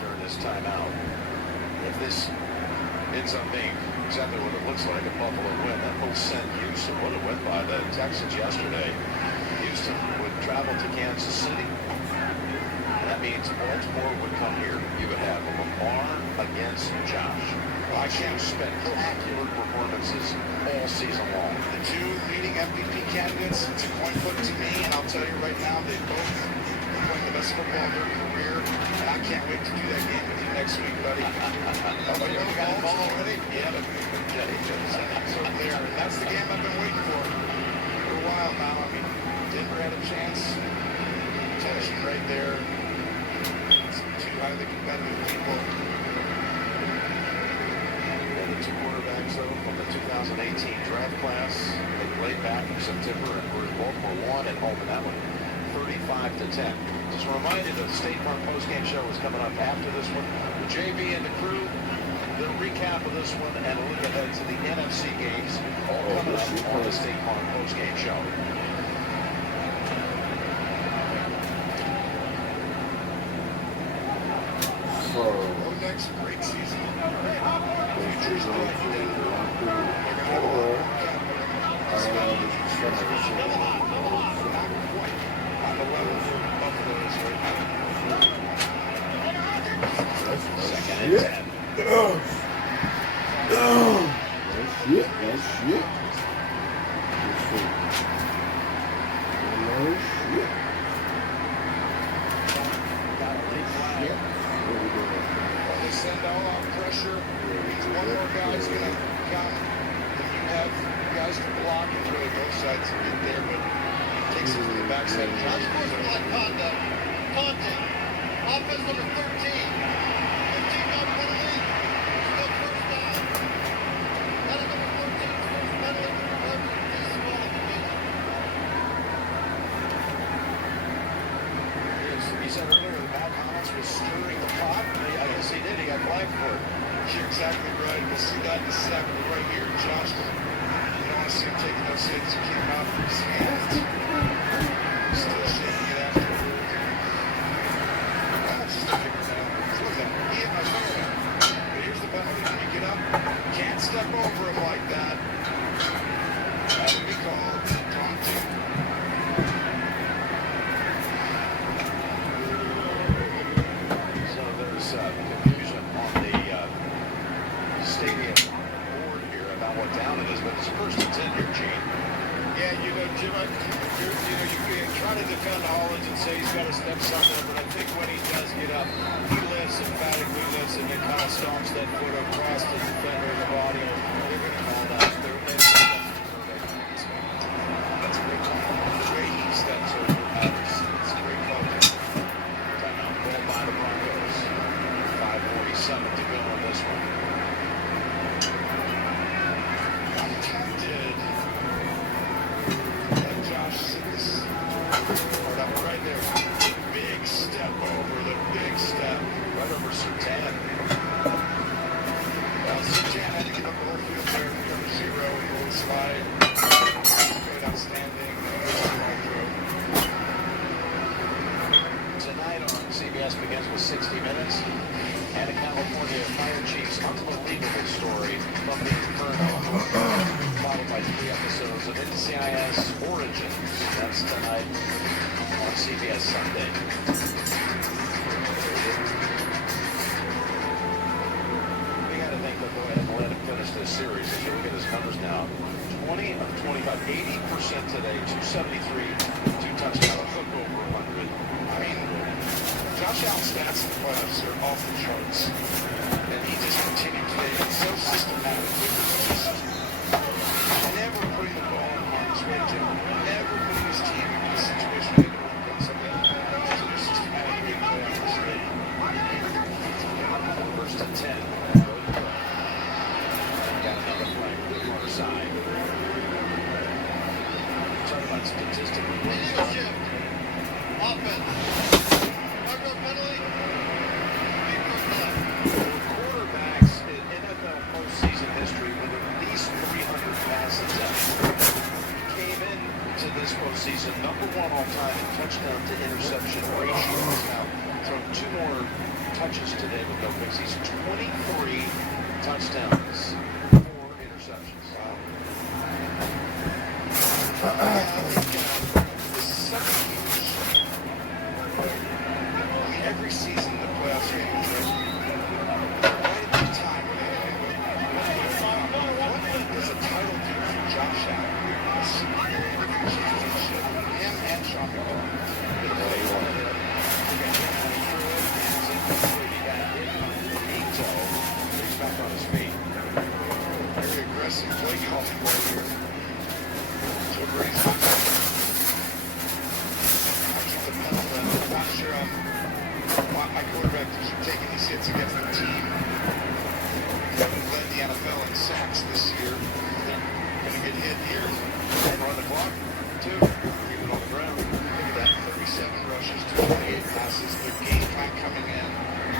during this timeout. If this ends up being exactly what it looks like, a Buffalo win, that will send Houston, what a win by the Texans yesterday. Houston would travel to Kansas City. That means Baltimore would come here. You would have Lamar against Josh. Watching spectacular performances all season long. The two leading MVP candidates, it's a coin flip to me, and I'll tell you right now, they both played the best football of their career, and I can't wait to do that game with you next week, buddy. Oh, you got a ball already? Yeah. So there, and that's the game I've been waiting for a while now. I mean, Denver had a chance. Tension right there. Some two highly competitive people. The two quarterbacks, though, from the 2018 draft class, they played back in September, and Baltimore won at home in that one, 35-10. Just reminded the State Farm postgame show is coming up after this one. The JV and the crew, the recap of this one, and a look ahead to the NFC games, all coming up on the State Farm postgame show. Next great season. Send all out pressure. Means one more guy's going to come. If you have guys to block, and really both sides to get there, but it takes it to the backside. Josh Sportsman conduct. Taunting. Offense number 13. 15-yard penalty. Still first down. That is number 14. First penalty. He said earlier that Matt Collins was stirring the pot. I guess he did. He got flagged for it. You're exactly right. You see that in the second right here. Josh, you don't want to see him taking those hits. He came out from his hands. Still shaking it afterwards. That's just a bigger down. Look at that. He hit my finger. But here's the penalty. When you get up, can't step over him like that. That would be called taunting. Confusion on the stadium board here about what down it is, but it's first and 10 here, Gene. Yeah, Jim, you're trying to defend Hollins and say he's got to step somewhere, but I think when he does get up, he lifts, emphatically lifts, and then kind of stomps that foot across the defender in the body. They're going to call that. That's a great call. The way he steps over matters. It's a great call. Timeout call by the Broncos. 5:47 to go on this one. I'm tempted. Let Josh see this. Right there. Big step over the big step. Right over Surtain. Surtain had to give up the whole field there. Number 0 and goal slide. Great, outstanding. Tonight on CBS begins with 60 Minutes. And a California fire chief's unbelievable story from the Inferno, followed by 3 episodes of NCIS Origins. That's tonight on CBS Sunday. We got to think they'll go ahead and let him finish this series. As you look at his numbers now, 20 of 25, 80% today, 273, 2 touchdowns, a hook over 100. I mean, Josh Allen's stats in the playoffs are off the charts. And he just continued today. He's so systematic. Never putting the ball in harm's way, Jim. Never putting his team in a situation they don't want to get something. So they're systematically playing this game. First and 10. Got another play to the far side. Talk about statistically. Leadership. Offense. Quarterbacks in NFL postseason history with at least 300 pass attempts came into this postseason number 1 all time in touchdown to interception ratios. Now, throw 2 more touches today with no picks. He's 23 touchdowns, 4 interceptions. Wow. This is such a huge. I mean, every season the playoffs are right at the time when what does a title do for Josh Allen? Him and Sean McDermott. Bit of play one. He got hit when he threw it. It's incomplete. He got hit on the knee toe. He's back on his feet. Very aggressive play calling right here. Joe Brady's not I keep the pedal down. I'm not sure I want my quarterback to keep taking these hits against the team that led the NFL in sacks this year. Gonna get hit here. And run the clock, too. Keep it on the ground. Look at that. 37 rushes to 28 passes. Good game plan coming in.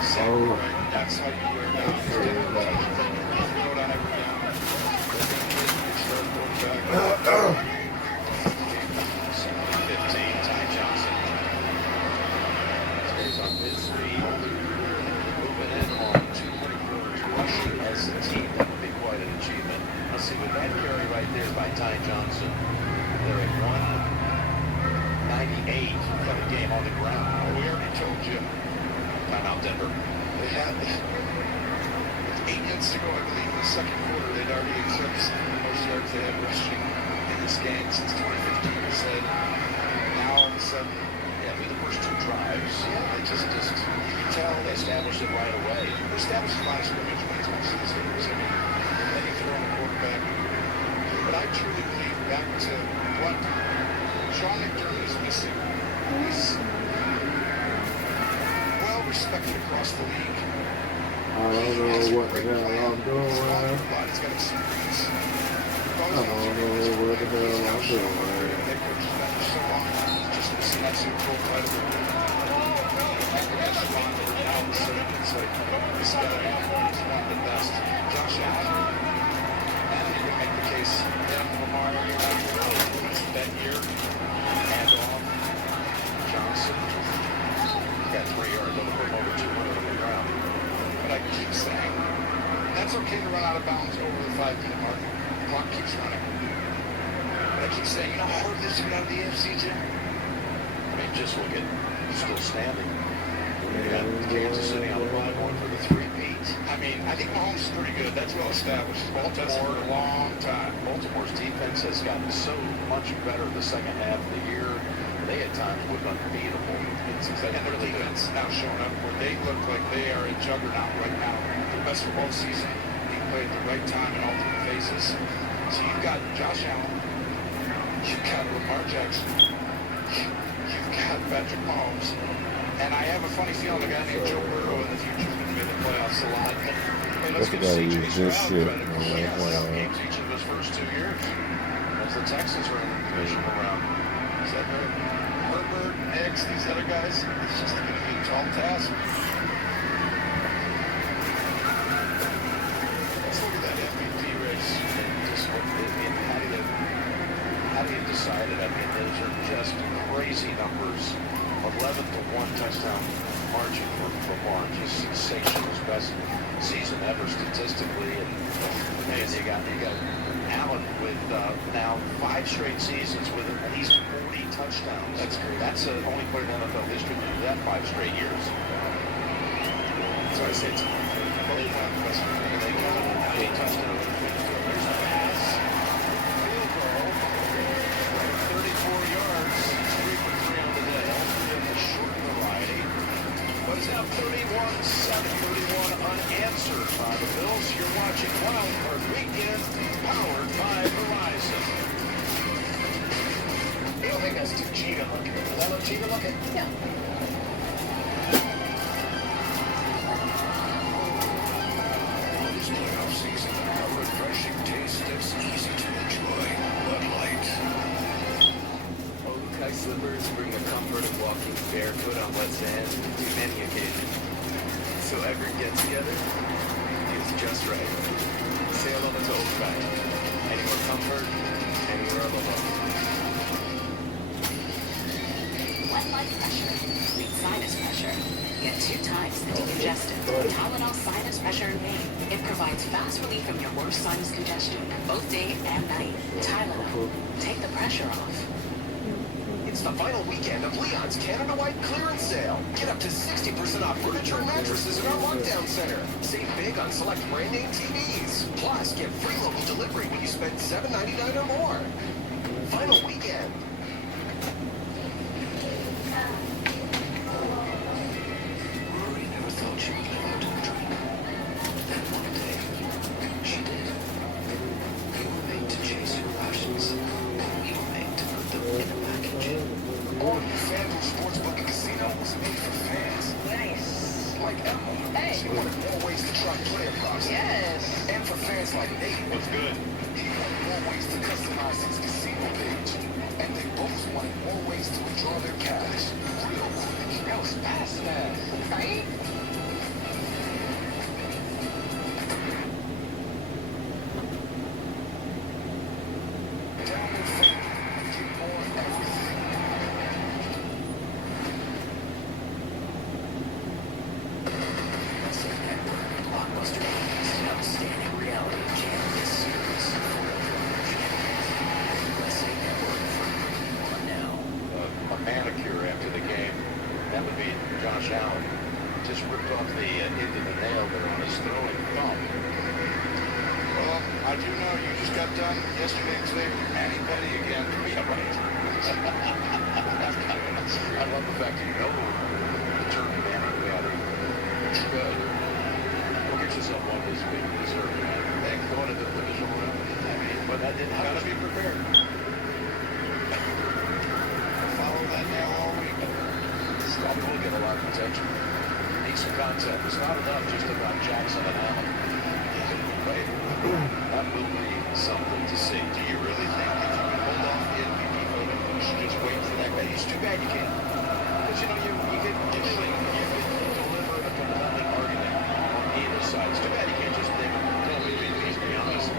Second, right? That's how you wear down. Throw down every down. They're gonna get start quarterback. 7-15, Ty Johnson. Stays on his feet. Moving in on 200 yards rushing as a team. That would be quite an achievement. Let's see, with that carry right there by Ty Johnson, they're at 198 for the game on the ground. Oh, we already told you. Timeout, Denver. They had, with 8 minutes to go, I believe, in the second quarter, they'd already accepted some of the most yards they had rushing in this game since 2015. They said, now all of a sudden, Yeah, through the first 2 drives, they just you can tell they established it right away. they established the line of scrimmage wins most of these games. I mean, then you throw in the quarterback. But I truly believe back to what Sean McDermott is missing. He's well respected across the league. I don't know what the hell I'm doing. He's got experience. I don't know what the hell I'm doing. Head coach has been for so long. Just missing that Super Bowl title. Now all of a sudden it's like this guy is one of the best. Josh Allen. And you can make the case. Then Lamar, you're not really missed that year. Hand off. Johnson. Got 3 yards. They'll put him over 200 on the ground. But I keep saying, that's okay to run out of bounds over the 5-minute mark. The clock keeps running. But I keep saying, you know how hard it is to get out of the AFC, Jim? I mean, just look at still standing. We got Kansas City on the bye going for the 3-peat. I mean, I think Mahomes is pretty good. That's well established. Baltimore, a long time. Baltimore's defense has gotten so much better the second half of the year. They at times look unbeatable. And their defense now showing up where they look like they are a juggernaut right now. The best football season being played at the right time in all 3 phases. So you've got Josh Allen, you've got Lamar Jackson, you've got Patrick Mahomes, and I have a funny feeling a guy named Joe Burrow in the future is going to be in the playoffs a lot. Hey, let's give Everybody CJ use this Stroud shit. credit. He has playoff games each of his first 2 years as the Texans are in the divisional round. Is that right? Herbert, Nix, these other guys, it's just going to be a tall task. Let's look at that MVP race. And just how do you decide it? I mean, those are just crazy numbers. 11-1 touchdown margin for Lamar, just sensational, his best season ever statistically. And man, you got Allen with now 5 straight seasons with at least 40 touchdowns. That's great. That's the only player in NFL history to do that 5 straight years. So I say it's And they got 8 touchdowns. Here's the pass. Field goal. 34 yards. 3 for 3 on the day. All 3 of the short variety. But it's now 31-7, 31 unanswered by the Bills. You're watching Wild Card Weekend, powered by Verizon. You don't think that's too cheetah looking? Does that look cheetah looking? Yeah. this playoff season. A refreshing taste that's easy to enjoy. Bud Light. Old Kai slippers bring the comfort of walking barefoot on wet sand to many occasions. So every get-together feels just right. Sail over to Old Kai. Anywhere comfort, anywhere alone. Wet light pressure, with sinus pressure. get 2 times the decongestant. Tylenol Sinus Pressure and Pain. It provides fast relief from your worst sinus congestion, both day and night. Tylenol. Take the pressure off. It's the final weekend of Leon's Canada-wide clearance sale. Get up to 60% off furniture and mattresses in our lockdown center. Save big on select brand name TVs. Plus, get free local delivery when you spend $7.99 or more. Final weekend. Rory never thought she would live out her dream. Then one day, she did. We were made to chase your passions. We were made to put them in a package. All new FanDuel Sportsbook and Casino was made for fans. Nice. Like Emma. Hey. She wanted more ways to try player props. Yes. And for fans like Nate, What's good? he wanted more ways to customize his casino page. And they both wanted more ways to withdraw their cash. Real quick. That was fast, man. Right? Download FanDuel and get more of everything. USA Network, Blockbuster Movies, outstanding reality canvas series. USA Network for everyone now. A manicure after the game. That would be Josh Allen. Just ripped off the end of the nail there on his throwing thumb. Well, I do know you just got done yesterday and today with your Manny Petty again. Yeah, right. I love the fact that you know the term Manny Petty. It's good. Go get yourself one this week. You deserve it, man. Thank God it didn't finish over. I mean, but that didn't happen. Gotta be prepared. Follow that nail all week. This guy will get a lot of attention. Need some content. It's not enough just about Jackson and Allen. Right? That will be something to see. Do you really think if you can hold off the MVP voting, you should just wait for that? It's too bad you can't. But you know, you could deliver a compelling argument on either side. It's too bad you can't just think, no, let's be honest.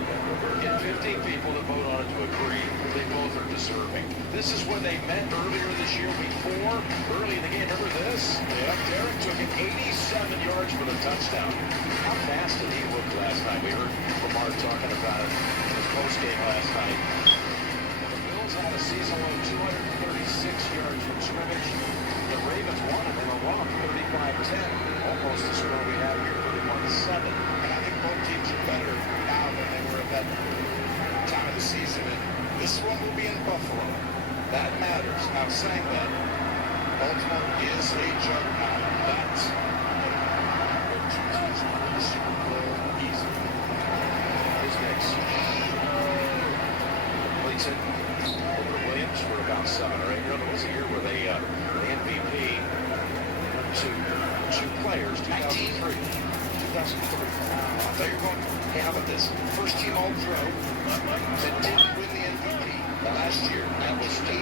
Get 15 people to vote on it to agree. They both are deserving. This is when they met earlier this year, week 4, early in the game. Remember this? Yeah. Derek took it 87 yards for the touchdown. How fast did he look last night? We heard Lamar talking about it in his postgame last night. The Bills had a season-long 236 yards from scrimmage. The Ravens won it in a romp, 35-10. Almost the score we have here, 31-7. And I think both teams are better now than they were at that time of the season. And this one will be in Buffalo. That matters. Now, saying that, Baltimore is a juggernaut. But their two teams win the Super Bowl easily. His next completes it over to Williams for about 7 or 8. You know, there was a year where they, the MVP went to 2 players, 2003. 2003. I thought you were going, hey, how about this? First team All-Pro that didn't win the MVP last year. That was 87.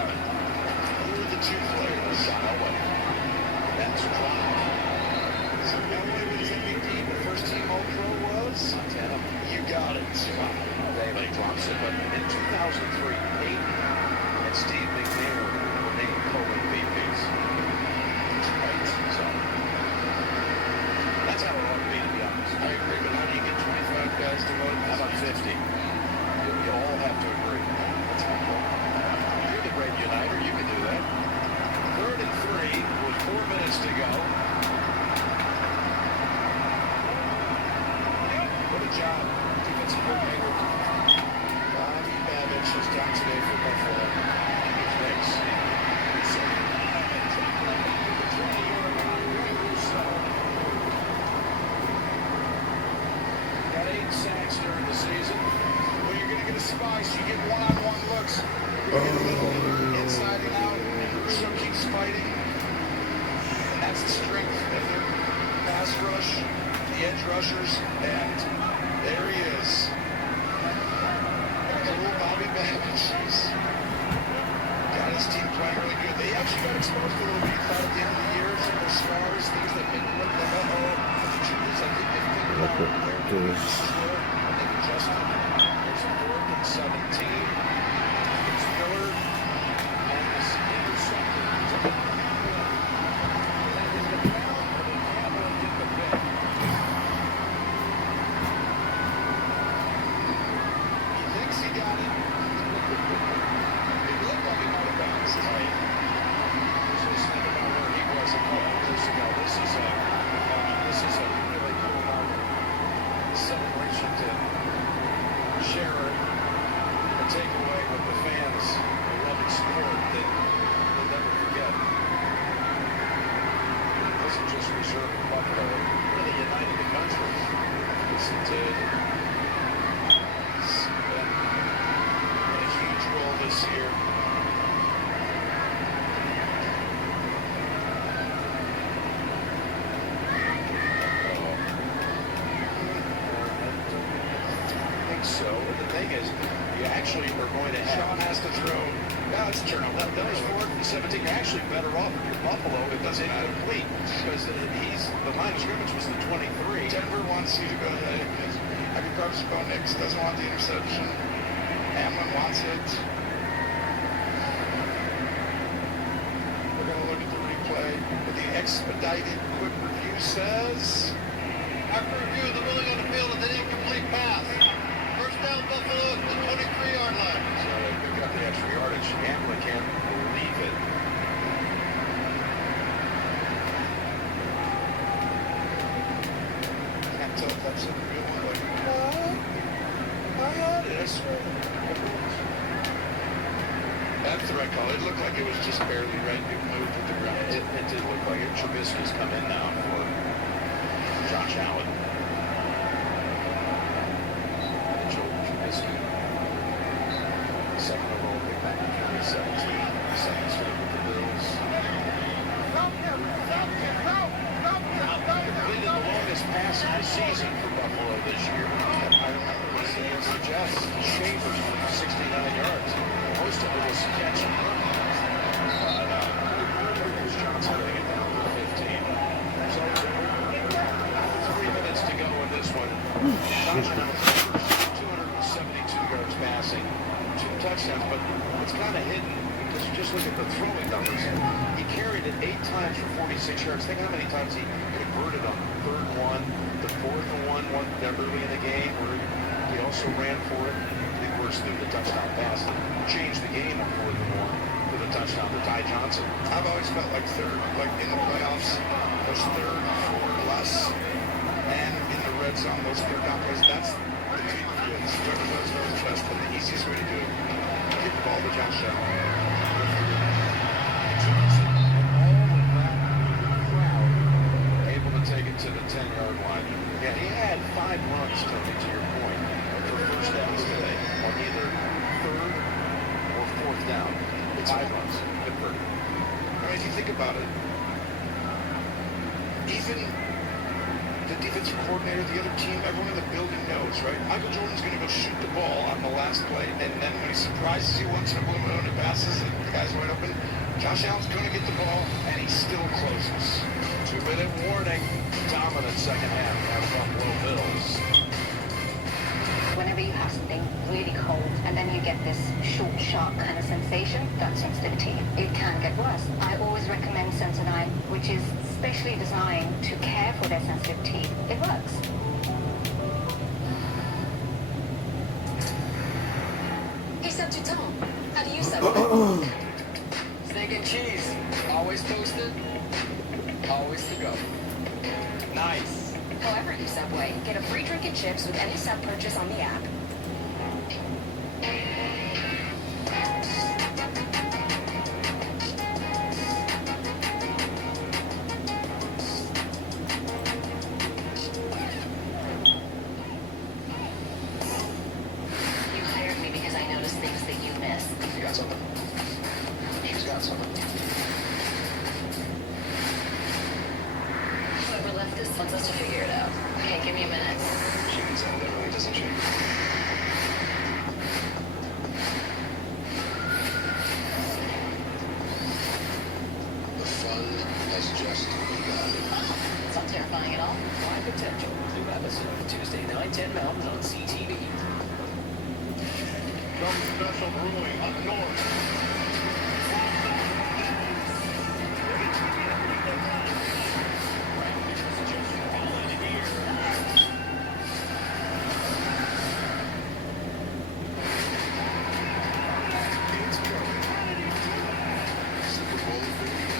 Who were the 2 players? John Elway. That's right. So Elway was MVP, the first team All-Pro was? Montana. You got it. David Thompson, but in 2003, Peyton and Steve McNair were named co-MVPs. Right? So, that's how it ought to be honest. I agree, but how do you get 25 guys to vote? How about 50? You all have to agree. That's how it works. You're the great uniter. You can do that. 3rd and 3 with 4 minutes to go. What a job. Defensive coordinator Bobby Babich is down today for Buffalo. Here's Nix. Got 8 sacks during the season. Well, you're going to get a spice. You get one-on-one looks. You're going to get a little inside and out. And Russo keeps fighting. And that's the strength of their pass rush, the edge rushers, and there he is. Little Bobby Babich. He's got his team playing really good. They actually got exposed a little bit. Thought at the end of the year, some of their scars, things that made them look like, the Jews, I think they figured out where the weaknesses were, and they've adjusted. There's a 4th and 17. It's Miller and this interceptor. is you actually are going to have. Sean has to throw. Now it's turn That was 4th and 17. You're actually better off if you're Buffalo. It doesn't incomplete because the line of scrimmage was the 23. Denver wants you to go to the agriculture. Bo Nix doesn't want the interception. Hamlin wants it. We're going to look at the replay. But the expedited quick review says. After review, the ruling on the field is an incomplete pass. First down, Buffalo at the 23-yard line. So they pick up the extra yardage. Hamlin can't believe it. Can't tell if that's a real one. Like, I had it. I swear. That's the right call. It looked like it was just barely right. It moved with the ground. It did look like it. Trubisky's come in now for Josh Allen. Joe Trubisky. Second overall pick back in 2017. Second straight with the Bills. Completed the longest pass of the season for Buffalo this year. I remember what it Suggests Shavers for 69 yards. Most of it was catch and run. Here's Johnson getting it down to 15. So 3 minutes to go in this one. Josh Allen's first 272 yards passing, 2 touchdowns, but it's kind of hidden because you just look at the throwing numbers. He carried it 8 times for 46 yards. Think how many times he converted on 3rd and 1, the 4th and 1 early in the game where he also ran for it. Of course, through the touchdown pass that changed the game on 4th and 1 for the touchdown to Ty Johnson. I've always felt like third, like in the playoffs, those 3rd, 4 less, and in the red zone, those 3rd down plays. That's the key for this. Whoever those knows best, but the easiest way to do it, give the ball to Josh Allen. Johnson and all of that crowd able to take it to the 10-yard line. Yeah, he had 5 runs, Tony, to your point, for first downs today on either 3rd or 4th down. It's 5 runs. Good for him. I mean, if you think about it, even the defensive coordinator, the other team, everyone in the building knows, right? Michael Jordan's going to go shoot the ball on the last play, and then when he surprises you once in a blue moon and passes and the guy's wide open, Josh Allen's going to get the ball, and he still closes. 2-minute warning. Dominant second half by the Buffalo Bills. Whenever you have something really cold and then you get this short, sharp kind of sensation, that's sensitivity. It can get worse. I always recommend Sensodyne, which is specially designed to care for their sensitive teeth. It works. Hey, Saint-Tuton, how do you say Steak and cheese. Always toasted. Always to go. Nice. However you Subway, get a free drink and chips with any sub purchase on the app. You hired me because I noticed things that you miss. You got something? She's got something. Whoever left this wants us to figure it out. Okay, give me a minute. She can send it early, doesn't she? The fun has just begun. It's not terrifying at all. High potential. New episode Tuesday night, 10 Mountain on CTV. Some special ruling up north. It's coming. Super Bowl 59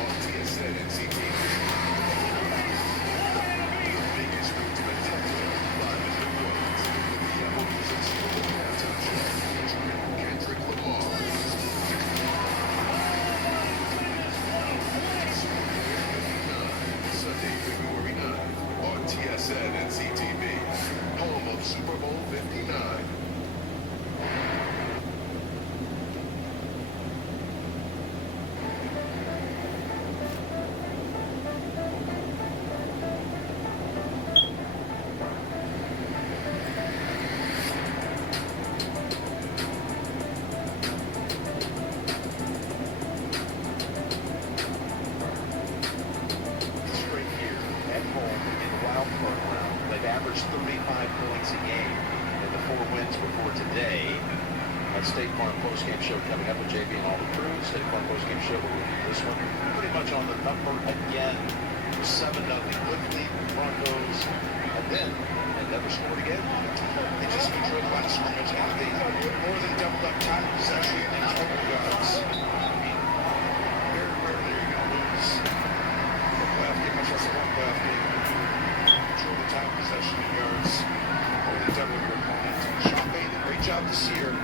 on TSN and CTV. The biggest spectacular live in New Orleans with the Apple Music Super Bowl halftime show featuring Kendrick Lamar, Park round. They've averaged 35 points a game in the 4 wins before today. That State Farm postgame show coming up with JB and all the crew. State Farm postgame show will review this one pretty much on the number again. 7-0 good lead Broncos, and then they never scored again. They just controlled line of scrimmage, and they more than doubled up time of possession and total yards. Very rarely are you going to lose a playoff game, much less a one playoff game. Control the time of possession and yards, more than double your opponent. Sean Payton, great job this year.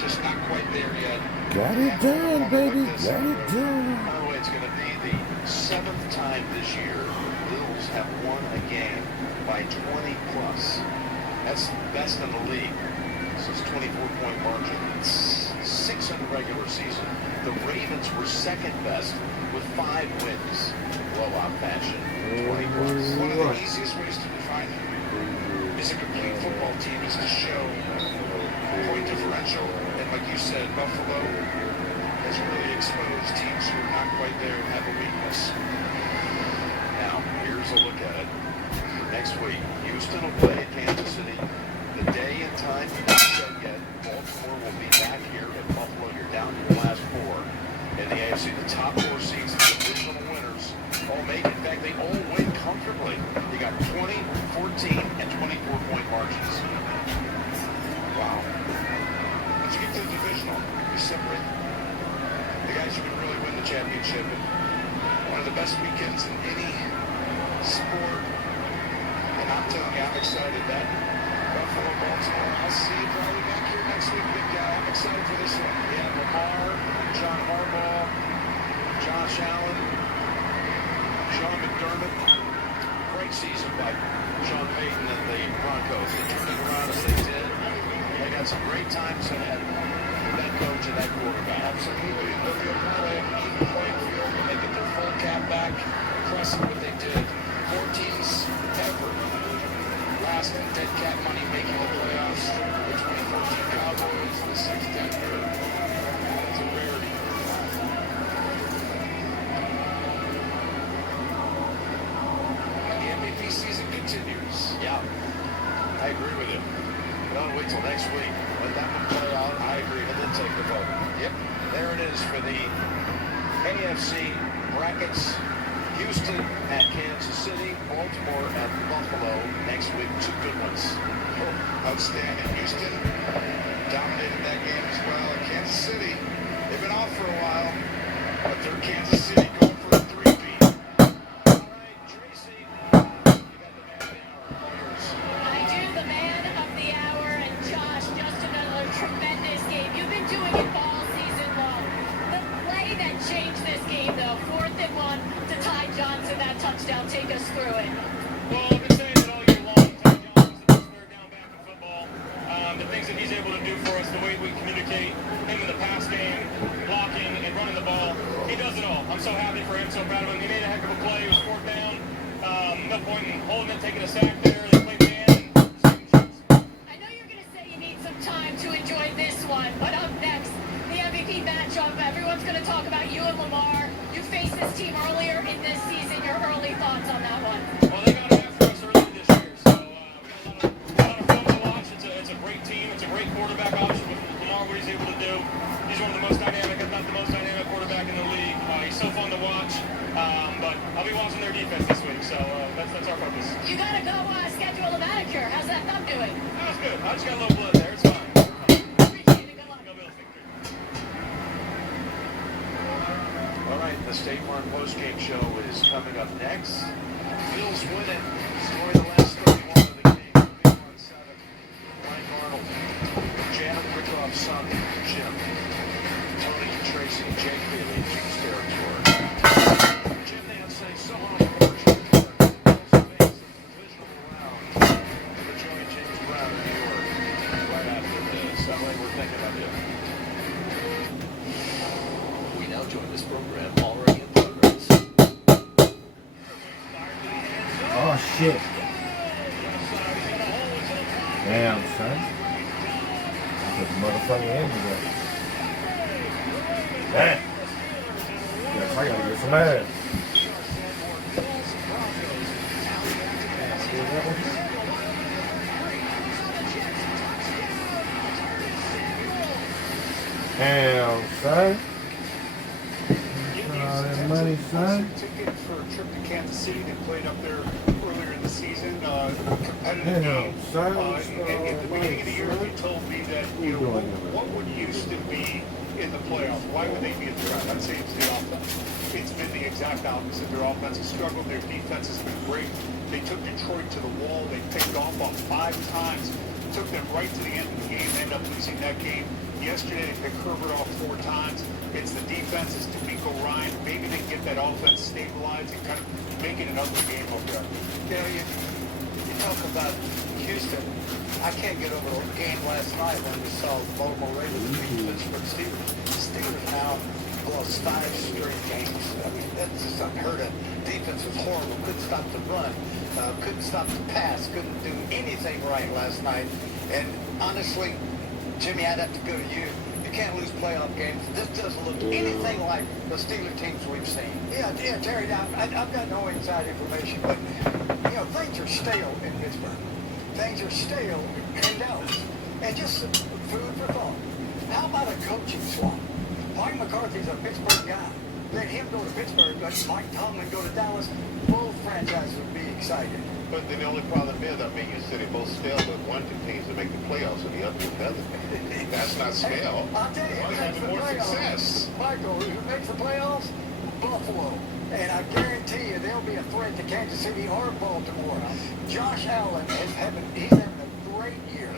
Just not quite there yet. Got it done, baby. Got it done. By the way, it's going to be the 7th time this year Bills have won a game by 20 plus. That's best in the league. This is 24-point margin. 6 in the regular season. The Ravens were second best with 5 wins. Blowout fashion. 20 plus. One of the easiest ways to define is a complete football team is to show point differential. And like you said, Buffalo has really exposed teams who are not quite there and have a weakness. Now, here's a look at it for next week. Houston will play at Kansas City. The day and time is not set yet. Baltimore will be back here at Buffalo. You're down to the last 4. In the AFC, the top 4 seeds, the divisional winners, all make it. In fact, they all win comfortably. You got 20, 14, and 24-point margins. Wow. Once you get to the divisional, you separate the guys who can really win the championship. And one of the best weekends in any sport. And I'm telling you, I'm excited that Buffalo, Baltimore, I'll see you probably back here next week, big guy. I'm excited for this one. We have Lamar, John Harbaugh, Josh Allen, Sean McDermott. Great season by Sean Payton and the Broncos. They turned it around as they did. They got some great times ahead. That coach and that quarterback. Absolutely. They'll be able to play an even playing field and they get their full cap back. Impressive what they did. 4 teams ever last in dead cap money making the playoffs. The 2014 Cowboys, the 6th Denver. It's a rarity. And the MVP season continues. Yeah, I agree with you. Don't wait till next week. Let that one play out. I agree. And then take the vote. Yep. There it is for the AFC brackets. Houston at Kansas City, Baltimore at Buffalo. Next week, 2 good ones. Oh, outstanding. Houston dominated that game as well. And Kansas City, they've been off for a while, but they're Kansas City going for a 3-peat. All right, Tracy, you got the man of the hour. All yours. I do the man of the hour, and Josh, just another tremendous game. You've been doing it all season long. The play that changed this game, though, 4th and 1 to Ty Johnson, that touchdown. Take us through it. Well, I've been saying it all year long. Ty Johnson's the best third down back in football. The things that he's able to do for us, the way we communicate him in the pass game, blocking and running the ball, he does it all. I'm so happy for him, so proud of him. He made a heck of a play. It was 4th down. No point in holding it, taking a sack there. They played man and taking shots. I know you're going to say you need some time to enjoy this one, but up next, the MVP matchup. Everyone's going to talk about you and Lamar. You faced this team earlier in this season. Your early thoughts on that one? Well, they got after us earlier this year, so we got a lot of fun to watch. It's a great team. It's a great quarterback option with Lamar, what he's able to do. He's one of the most dynamic, if not the most dynamic quarterback in the league. He's so fun to watch, but I'll be watching their defense this week, so that's our focus. You got to go schedule a manicure. How's that thumb doing? That was good. I just got a little blood there. It's fine. Appreciate it. Good luck. Go Bills, victory. All right, the State Farm postgame show is coming up next. Bills win it. Scoring the last 31 of the game. 31-7. Mike Arnold, Janet Rickoff's son, Jim, Tony, Tracy, Jake Bailey, Jim's territory. Jim Nance saying so on the commercial report. Bills face the divisional round. We're joining James Brown in New York right after this. LA, we're thinking of you. We now join this program already in progress. Oh, shit. Damn, son. Put the motherfucking engine up. Damn. Yes, I gotta get some ass. Damn, son. All that money, son. Ticket for a trip to Kansas City. They played up there earlier in the season. Competitive game. Son. At the beginning of the year, they told me that what would Houston be in the playoffs? Why would they be in the playoffs? I'd say it's the offense. It's been the exact opposite. Their offense has struggled. Their defense has been great. They took Detroit to the wall. They picked off 5 times. Took them right to the end of the game. Ended up losing that game. Yesterday, they picked Herbert off 4 times. It's the defense. It's D'Amico Ryan. Maybe they can get that offense stabilized and kind of make it an ugly game over there. You talk about Houston. I can't get over the game last night when we saw Baltimore Ravens beat Pittsburgh Steelers. The Steelers now lost 5 straight games. I mean, that's just unheard of. Defense was horrible. Couldn't stop the run. Couldn't stop the pass. Couldn't do anything right last night. And honestly, Jimmy, I'd have to go to you. You can't lose playoff games. This doesn't look anything like the Steelers teams we've seen. Yeah, Terry, I've got no inside information, but, things are stale in Pittsburgh. Things are stale in Dallas. And just food for thought. How about a coaching swap? Mike McCarthy's a Pittsburgh guy. Let him go to Pittsburgh, let Mike Tomlin go to Dallas. Both franchises would be excited. But the only problem is, you said it both stale, but one continues to make the playoffs and the other doesn't. That's not scale. I'll tell you, who makes the more playoffs? success. Michael, who makes the playoffs? Buffalo. And I guarantee you they'll be a threat to Kansas City or Baltimore. Josh Allen he's having a great year.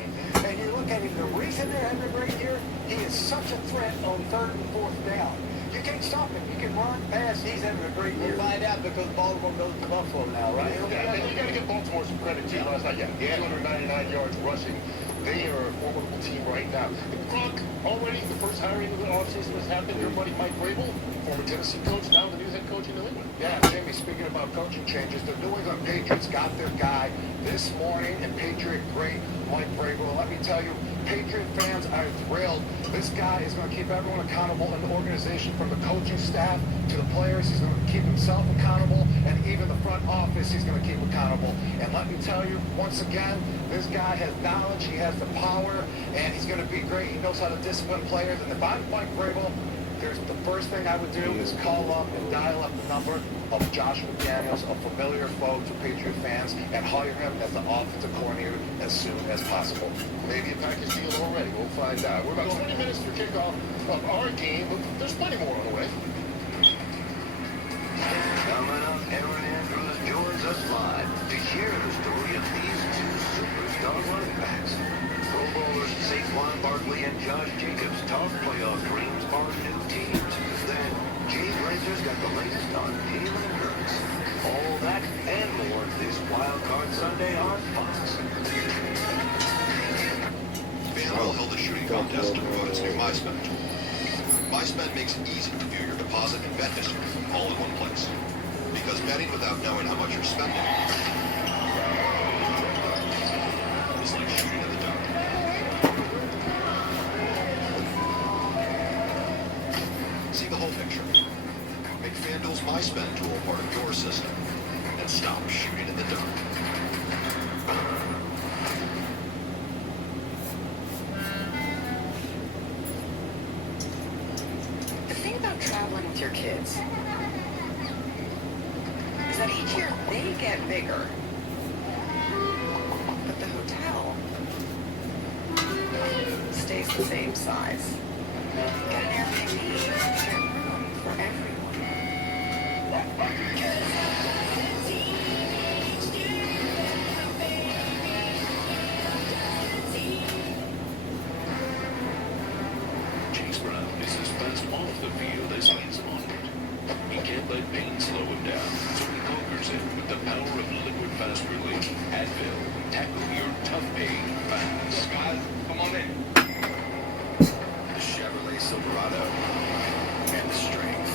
And you look at him, the reason they're having a great year, he is such a threat on 3rd and 4th down. You can't stop him. You can run, pass. He's having a great year. We'll find out because Baltimore goes to Buffalo now, right? Yeah, and you got to give Baltimore some credit, too. Last night, 299 yards rushing. They are a formidable team right now. Gronk, already the first hiring of the offseason has happened. Your buddy Mike Vrabel, former Tennessee coach, now the new head coach in New England. Yeah, Jimmy, speaking about coaching changes, the New England Patriots got their guy this morning, and Patriot great Mike Vrabel. And let me tell you, Patriot fans are thrilled. This guy is going to keep everyone accountable in the organization, from the coaching staff to the players. He's going to keep himself accountable, and even the front office he's going to keep accountable. And let me tell you, once again, this guy has knowledge, he has the power, and he's going to be great. He knows how to discipline players. And if I'm Mike Vrabel, the first thing I would do is call up and dial up the number of Josh McDaniels, a familiar foe to Patriot fans, and hire him as the offensive coordinator as soon as possible. Maybe a package deal already. We'll find out. We're about 20 minutes to kickoff of our game, but there's plenty more on the way. Coming up, Aaron Andrews joins us live to share the story of these 2 superstar running backs. Pro Bowlers Saquon Barkley and Josh Jacobs talk playoff dreams for new teams. Then, Jay Glazer's got the latest on Jalen Hurts. All that and more this Wild Card Sunday on Fox. FanDuel held a shooting contest to promote its new MySpend tool. MySpend makes it easy to view your deposit and bet history all in one place. Because betting without knowing how much you're spending is like shooting in the dark. See the whole picture. Make FanDuel's MySpend tool part of your system and stop shooting in the dark. The thing about traveling with your kids is that each year they get bigger, but the hotel stays the same size. Get an Airbnb, get room for everyone. Chase Brown is as fast off the field as he is on it. He can't let pain slow him down, so he conquers it with the power of liquid fast relief. Advil, tackle your tough pain fast. Guys, come on in. The Chevrolet Silverado and the strength.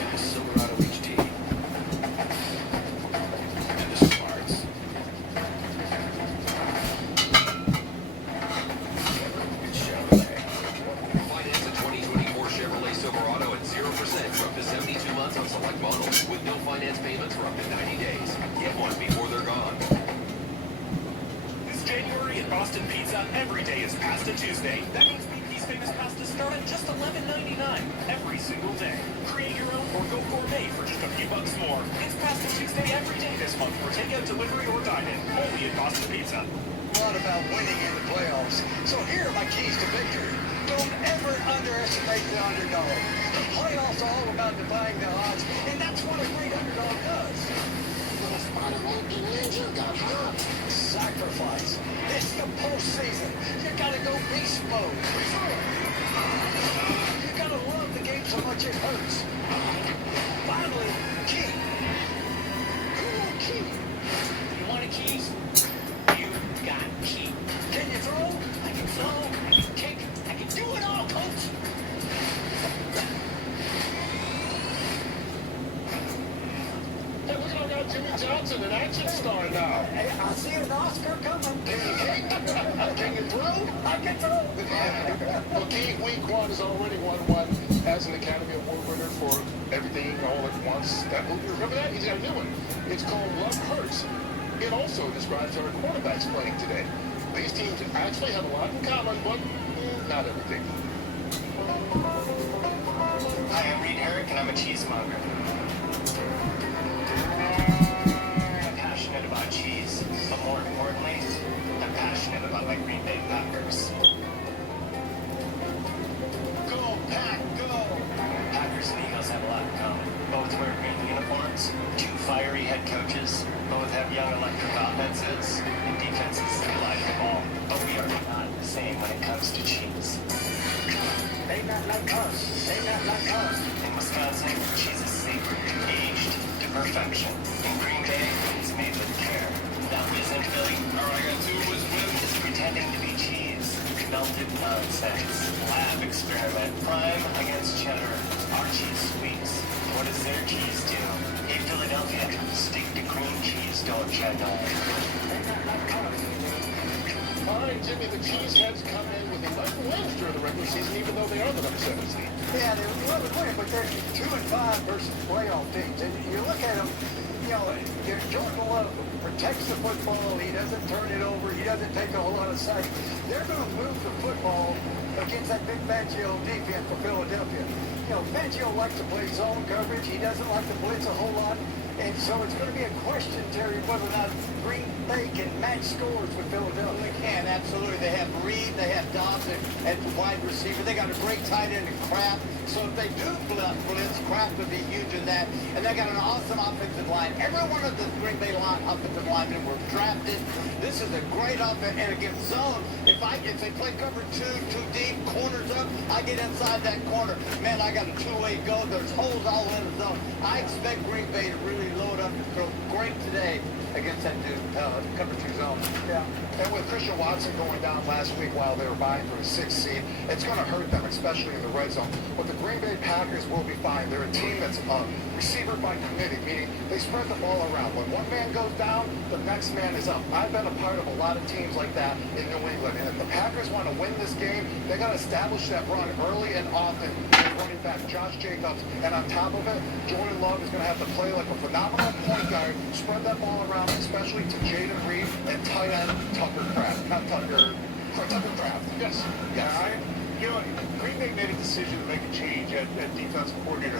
And the Silverado HT. And the smarts. It's Chevrolet. Finance a 2024 Chevrolet Silverado at 0% for up to 72 months on select with no finance payments for up to 90 days. Get one before they're gone. This January at Boston Pizza, every day is Pasta Tuesday. That means BP's famous pastas start at just $11.99 every single day. Create your own or go gourmet for just a few bucks more. It's Pasta Tuesday every day this month for takeout, delivery, or dine-in. Only at Boston Pizza. A lot about winning in the playoffs. So here are my keys to victory. Don't ever underestimate the underdog. The playoffs are all about defying the odds, and that's what a great underdog does. Sacrifice. It's the postseason. You gotta go beast mode. You gotta love the game so much it hurts. Finally, key. Who want key? You want a keys? You got key. Can you throw? I can throw, I can kick, I can do it all, coach. Hey, look at our guy Jimmy Johnson, an action star now. Hey, I see an Oscar coming. Can you throw? I can throw. Well, Keith, week 1 has already won one as an Academy Award winner for Everything All at Once. You remember that? He's got a new one. It's called Luck Hurts. It also describes our quarterbacks playing today. These teams actually have a lot in common, but not everything. Hi, I'm Reed Herrick, and I'm a cheesemonger. I'm passionate about cheese, but more importantly, I'm passionate about my Green Bay Packers. Go, Pack, go. Packers and Eagles have a lot in common. Both wear green uniforms, two fiery head coaches, both have young electric offenses, and defenses that like the ball. But we are not the same when it comes to cheese. They not like us. They not like us. In Wisconsin, cheese is savory, aged to perfection. In Green Bay, it's made with care. That isn't Philly. All I got to was win. It's pretending to be cheese. Melted nonsense. Lab experiment. Prime against cheddar. Our cheese squeaks. What does their cheese do? In Philadelphia, stick to cream cheese, don't cheddar. All right, Jimmy, the Cheeseheads come in with 11 wins during the regular season, even though they are the number 7 seed. Yeah, they were 11 winning, but they're 2-5 versus playoff teams. And you look at them, you know, Jordan Love protects the football. He doesn't turn it over. He doesn't take a whole lot of sacks. They're going to move the football against that big Fangio defense for Philadelphia. You know, Fangio likes to play zone coverage. He doesn't like to blitz a whole lot. And so it's going to be a question, Terry, whether or not Green Bay can match scores with Philadelphia. They can, absolutely. They have Reed, they have Dobbs at wide receiver. They got a great tight end in Kraft. So if they do blitz, Kraft would be huge in that. And they got an awesome offensive line. Every one of the Green Bay offensive linemen were drafted. This is a great offense. And against zone, if they play cover 2, too deep, corners up, I get inside that corner. Man, I got a two-way go. There's holes all in the zone. I expect Green Bay to really load up and throw great today against that dude, cover 2 zone. Yeah, and with Christian Watson going down last week while they were vying for a 6th seed, it's going to hurt them, especially in the red zone. But the Green Bay Packers will be fine. They're a team that's receiver by committee, meaning they spread the ball around. When one man goes down, the next man is up. I've been a part of a lot of teams like that in New England, and if the Packers want to win this game, they got to establish that run early and often with running back Josh Jacobs, and on top of it, Jordan Love is going to have to play like a phenomenal point guard, spread that ball around, especially to Jaden Reed and tight end Tucker Kraft. Not Tucker Kraft. Yes. You know, Green Bay made a decision to make a change at defensive coordinator.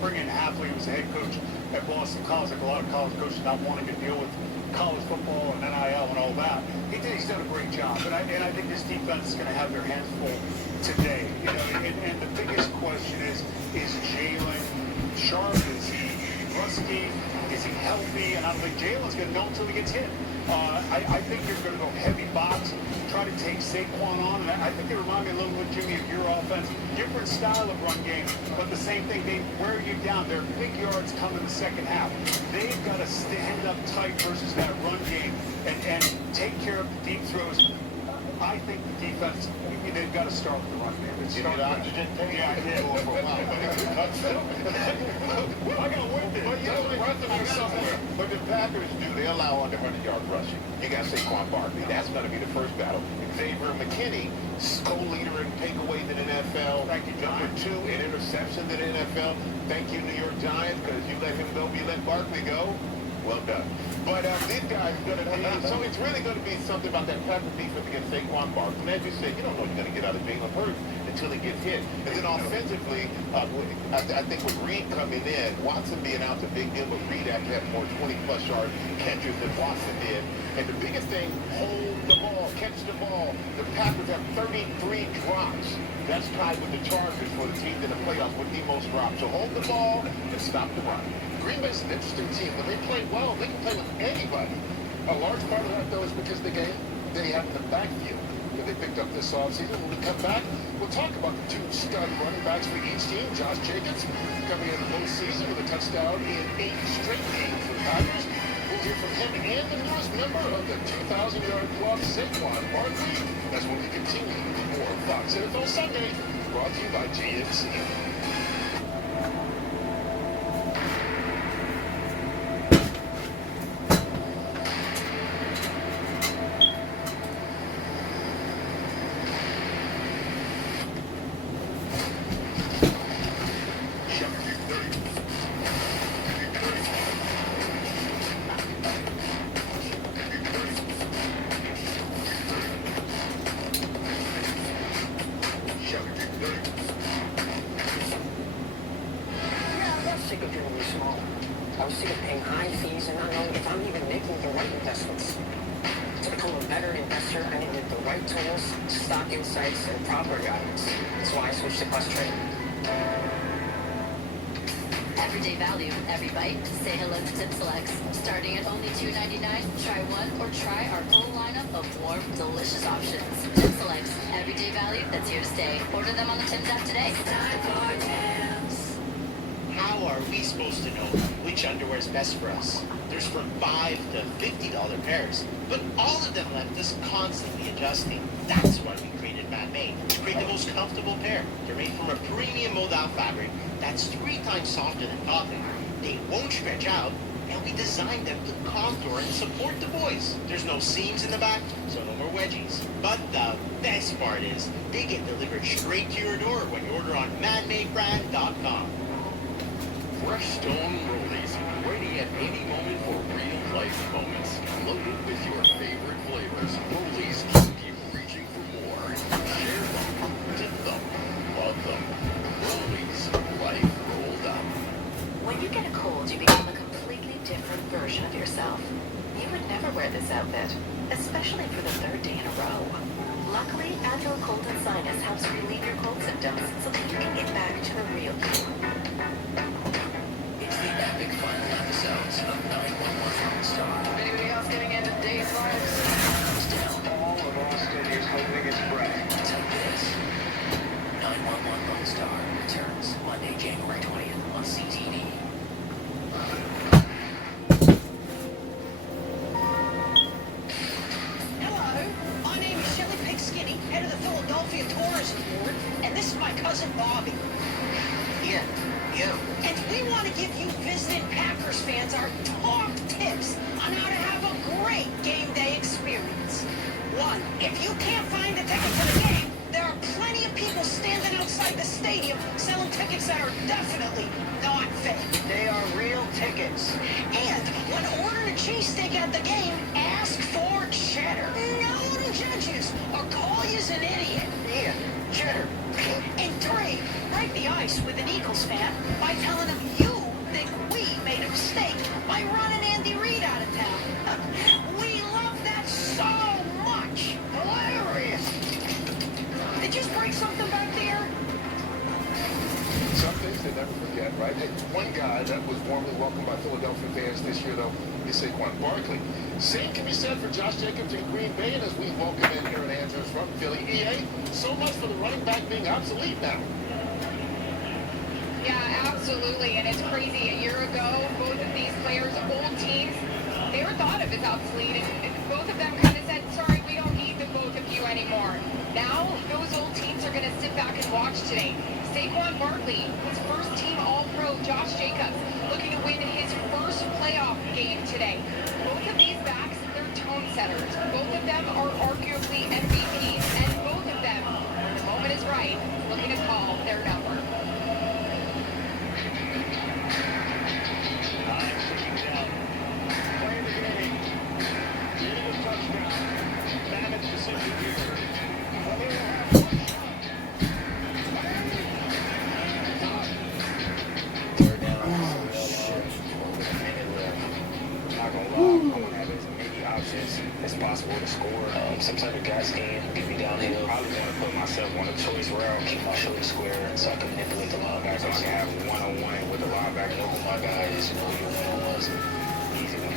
Bring in Hafley, who was the head coach at Boston College, like a lot of college coaches not wanting to deal with college football and NIL and all that. He's done a great job, and I think this defense is going to have their hands full today. You know, and the biggest question is Jalen sharp? Is he rusty? Is he healthy? And I don't think Jalen's going to know until he gets hit. I think they're going to go heavy box, try to take Saquon on. And I think they remind me a little bit, Jimmy, of your offense. Different style of run game, but the same thing. They wear you down. Their big yards come in the second half. They've got to stand up tight versus that run game and take care of the deep throws. I think the defense, they've got to start with the run game. You need oxygen tank? Yeah, I did. For a while. I got winded. Well, you know, breath in there somewhere. But the Packers do, they allow under 100-yard rushing. You got Saquon Barkley. That's going to be the first battle. Xavier McKinney, co-leader in takeaways in the NFL. Thank you, number 2 in interceptions in the NFL. Thank you, New York Giants, because you let him go, you let Barkley go. Well done. But this guy is going to be, so it's really going to be something about that Packers defense against Saquon Barkley. And as you said, you don't know you're going to get out of Jalen Hurts until he gets hit. And then offensively, I think with Reed coming in, Watson being out is a big deal, but Reed actually had more 20-plus yard catches than Watson did. And the biggest thing, hold the ball, catch the ball. The Packers have 33 drops. That's tied with the Chargers for the teams in the playoffs with the most drops. So hold the ball and stop the run. Green Bay's an interesting team. When they play well, they can play with anybody. A large part of that, though, is because the game they have in the backfield that they picked up this offseason. When we come back, we'll talk about the 2 stud running backs for each team. Josh Jacobs coming in the postseason with a touchdown in 8 straight games for the Packers. We'll hear from him and the newest member of the 2,000-yard club, Saquon Barkley. That's when we continue with more Fox NFL Sunday, brought to you by GNC. I was sick of paying high fees and not knowing if I'm even making the right investments. To become a better investor, I needed the right tools, stock insights, and proper guidance. That's why I switched to Questrade. Everyday value, every bite. Say hello to TipSelects. Starting at only $2.99, try one or try our full lineup of warm, delicious options. TipSelects, everyday value that's here to stay. Order them on the Tim's app today. Time for Tim's. How are we supposed to know which underwear is best for us? There's from $5 to $50 pairs, but all of them left us constantly adjusting. That's why we created Man-Made to create the most comfortable pair. They're made from a premium mold-out fabric that's 3 times softer than cotton. They won't stretch out, and we designed them to contour and support the boys. There's no seams in the back, so no more wedgies. But the best part is, they get delivered straight to your door when you order on manmadebrand.com. Fresh Stone Rollies, ready at any moment for real-life moments. Loaded with your favorite flavors, Rollies keep you reaching for more. Share them, dip them, love them. Rollies, life rolled up. When you get a cold, you become a completely different version of yourself. You would never wear this outfit, especially for the 3rd day in a row. Luckily, Advil Cold and Sinus helps relieve your cold symptoms so that you can get back to the real you. It's the epic final episodes of 911 Star. Anybody else getting into Dave's lives? Still, All of Austin is holding its breath. so this 911 Lone Star returns Monday, January 20th on CTV. Hello, my name is Shelly Pigskinny, head of the Philadelphia Tourism Board, and this is my cousin Bobby. Yeah, you. And we want to give you visiting Packers fans our top tips on how to have a great game day experience. 1, if you can't find a ticket to the game, there are plenty of people standing outside the stadium selling tickets that are definitely not fake. They are real tickets. And when ordering a cheesesteak at the game, ask for cheddar. No one judges or call you an idiot. Yeah, cheddar. And 3, break the ice with an Eagles fan by telling them you think we made a mistake by running Andy Reid out of town. We love that so much. Hilarious. Did you break something back there? Some things they never forget, right? Hey, one guy that was warmly welcomed by Philadelphia fans this year, though, is Saquon Barkley. Same can be said for Josh Jacobs in Green Bay, and as we welcome in Aaron Andrews from Philly. EA, so much for the running back being obsolete now. Yeah, absolutely, and it's crazy. A year ago, both of these players, old teams, they were thought of as obsolete, and both of them kind of said, sorry, we don't need the both of you anymore. Now, those old teams are going to sit back and watch today. Saquon Barkley, his first team All-Pro, Josh Jacobs, looking to win his first playoff game today. possible to score some type of gas scheme, get me downhill. Probably going to put myself on a choice route, keep my shoulder square so I can manipulate the linebacker. So I can have one-on-one with the linebacker, open my guys, you know, your one-on-ones. Easy one.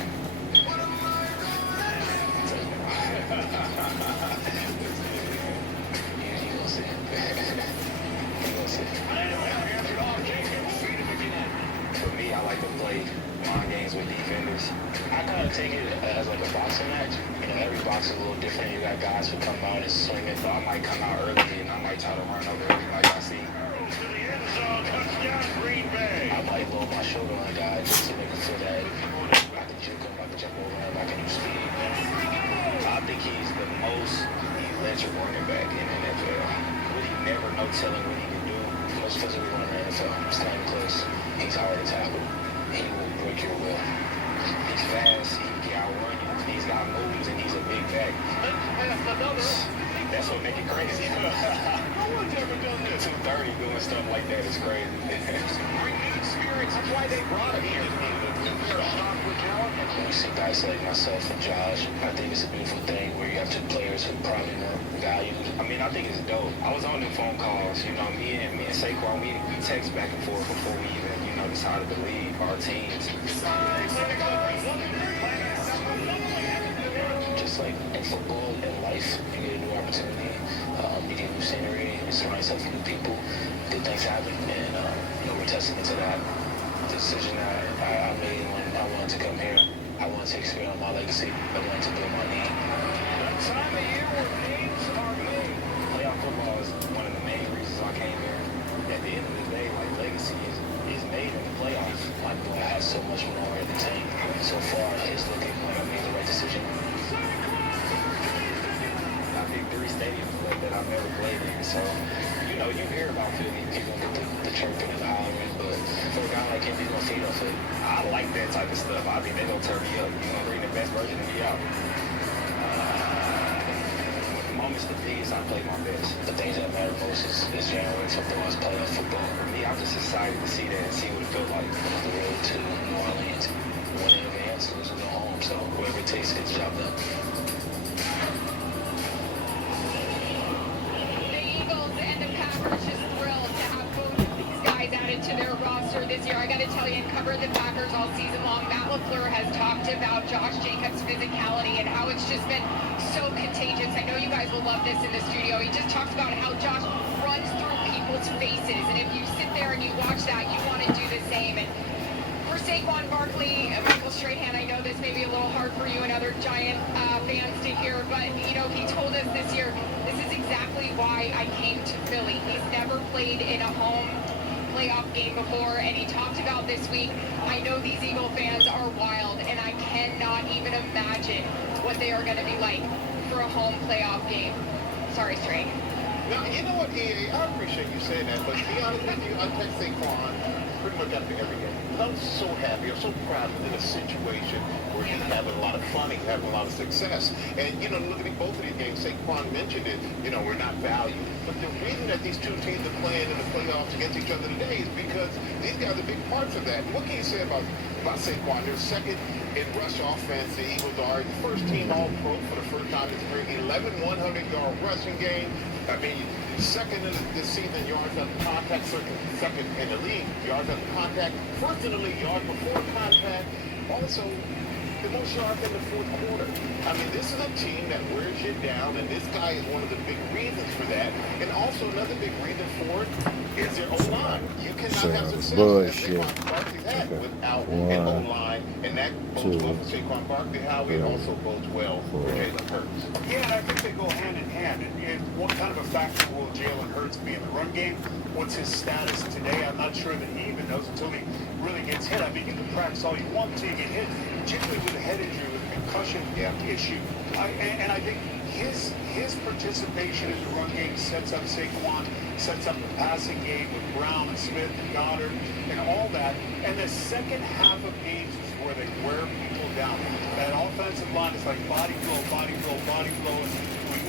For me, I like to play mind games with defenders. I kind of take it as like a boxing match. You know, every box is a little different. You got guys who come out and swing it, but I might come out early and I might try to run over everybody I see. I might lower my shoulder on a guy just to make him feel that I can juke him, I can jump over him, I can use speed. I think he's the most electric running back in the NFL. Really never no telling what he can do. Most physical runner in the NFL. It's not even close. He's hard to tackle. He will break your will. He's fast. He can outrun you. He's got moves and he's a big back. That's what makes it crazy. No one's ever done this. 230 doing stuff like that is crazy. Great experience. That's why they brought him here. When you see guys like myself and Josh, I think it's a beautiful thing where you have two players who probably more valued. I mean, I think it's dope. I was on them phone calls, you know, me and Saquon, we text back and forth before we even, you know, decided to leave our teams. Just like in football and life, you get a new opportunity, you get new scenery, you surround yourself with new people, good things happen, and you know, we're testament to that decision that I made when I wanted to come here. I want to expand on my legacy. I want to build my name. That time of year where names are made. Playoff football is one of the main reasons I came here. At the end of the day, like, legacy is made in the playoffs. My boy has so much more in the tank. So far, it's looking like I made the right decision. I think 3 stadiums that I've never played in, so you know, you hear about Philly, people get the chirping and the hollering, but for a guy like him, he's gonna feed off it. I like that type of stuff. I mean, they're gonna turn me up. You're gonna bring the best version of me out. When the moment's the biggest, I play my best. The things that matter most is January football, is playoff football. For me, I'm just excited to see that and see what it feels like on the road to New Orleans, winning advance, losing at home. So whoever it takes gets the job done. To their roster this year. I got to tell you, and covered the Packers all season long. Matt LaFleur has talked about Josh Jacobs' physicality and how it's just been so contagious. I know you guys will love this in the studio. He just talks about how Josh runs through people's faces, and if you sit there and you watch that, you want to do the same. And for Saquon Barkley, Michael Strahan, I know this may be a little hard for you and other Giant fans to hear, but you know, he told us this year, this is exactly why I came to Philly. He's never played in a home playoff game before, and he talked about this week, I know these Eagle fans are wild, and I cannot even imagine what they are going to be like for a home playoff game. Sorry, Stray. Now, you know what, EA, I appreciate you saying that, but to be honest with you, I text Saquon pretty much after every game. I'm so happy, I'm so proud in a situation where he's having a lot of fun, he's having a lot of success. And, you know, looking at both of these games, Saquon mentioned it, you know, we're not valued. But the reason that these two teams are playing in the playoffs against each other today is because these guys are big parts of that. And what can you say about Saquon? They're second in rush offense. The Eagles are the first team all-pro for the first time this spring. 11 100-yard rushing game. I mean, second in the season yards after contact, second in the league yards after contact, first in the league yards before contact. Also, the most yards in the fourth quarter. I mean, this is a team that wears you down, and this guy is one of the big reasons for that. And also another big reason for it is their O-line. You cannot have success as Saquon Barkley had without an O-line, and that bodes well for Saquon Barkley, how it also bodes well for Jalen Hurts. Yeah, and I think they go hand in hand. And what kind of a factor will Jalen Hurts be in the run game? What's his status today? I'm not sure that he even knows until he really gets hit. I mean, you can practice all you want until you get hit, particularly with a head injury, with a concussion issue. And I think his participation in the run game sets up Saquon, sets up the passing game with Brown and Smith and Goddard and all that. And the second half of games is where they wear people down. That offensive line is like body blow, body blow, body blow.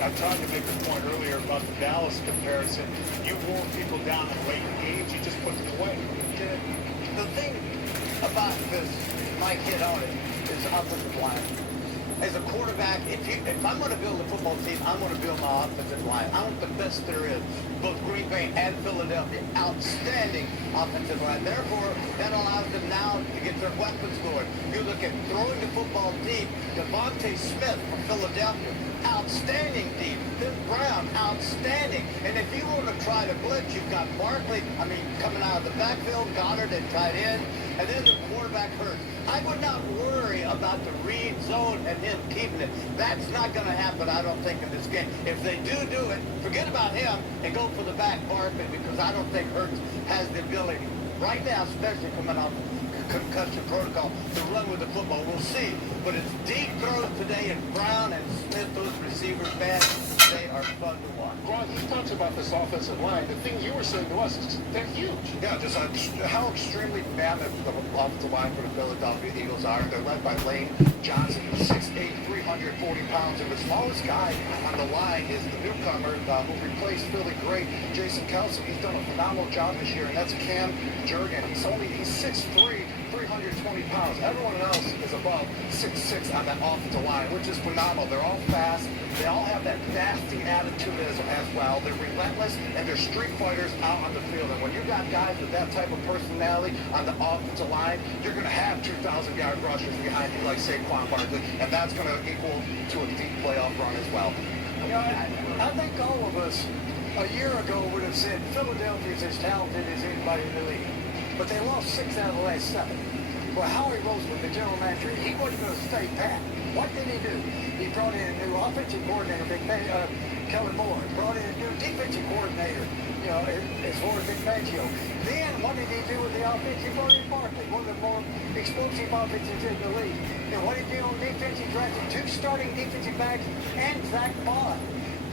I tried to make the point earlier about the Dallas comparison. You wore people down in late games, you just put them away. The thing about this, Mike hit on it, is offensive line. as a quarterback, if I'm going to build a football team, I'm going to build my offensive line. I want the best there is. Both Green Bay and Philadelphia, outstanding offensive line. Therefore, that allows them now to get their weapons going. You look at throwing the football deep. Devontae Smith from Philadelphia, outstanding deep. Vince Brown, outstanding. And if you want to try to blitz, you've got Barkley, coming out of the backfield, Goddard at tight end, and then the quarterback hurt. I would not worry about the read zone and him keeping it. That's not going to happen, I don't think, in this game. If they do it, forget about him and go for the back Barkley, because I don't think Hurts has the ability, right now, especially coming off concussion protocol, to run with the football. We'll see. But it's deep throws today, and Brown and Smith, those receivers, man, they are fun to watch. Ron, he talks about this offensive line. The thing you were saying to us is they're huge. Yeah, just how extremely mammoth the offensive line for the Philadelphia Eagles are. They're led by Lane Johnson, who's 6'8", 340 pounds. And the smallest guy on the line is the newcomer who replaced Philly great, Jason Kelsey. He's done a phenomenal job this year, and that's Cam Jurgen. He's 6'3", 320 pounds. Everyone else is above 6'6" on that offensive line, which is phenomenal. They're all fast. They all have that nasty attitude as well. They're relentless, and they're street fighters out on the field. And when you got guys with that type of personality on the offensive line, you're going to have 2,000-yard rushers behind you like Saquon Barkley, and that's going to equal to a deep playoff run as well. You know, I think all of us a year ago would have said Philadelphia is as talented as anybody in the league. But they lost 6 out of the last 7. Well, Howie Roseman, the general manager, he wasn't going to stay pat. What did he do? He brought in a new offensive coordinator, Kellen Moore. Brought in a new defensive coordinator, as far as Vic Fangio. Then, what did he do with the offense? He brought in Barkley, one of the more explosive offenses in the league. And what did he do on defense? He drafted 2 starting defensive backs and Zach Bond,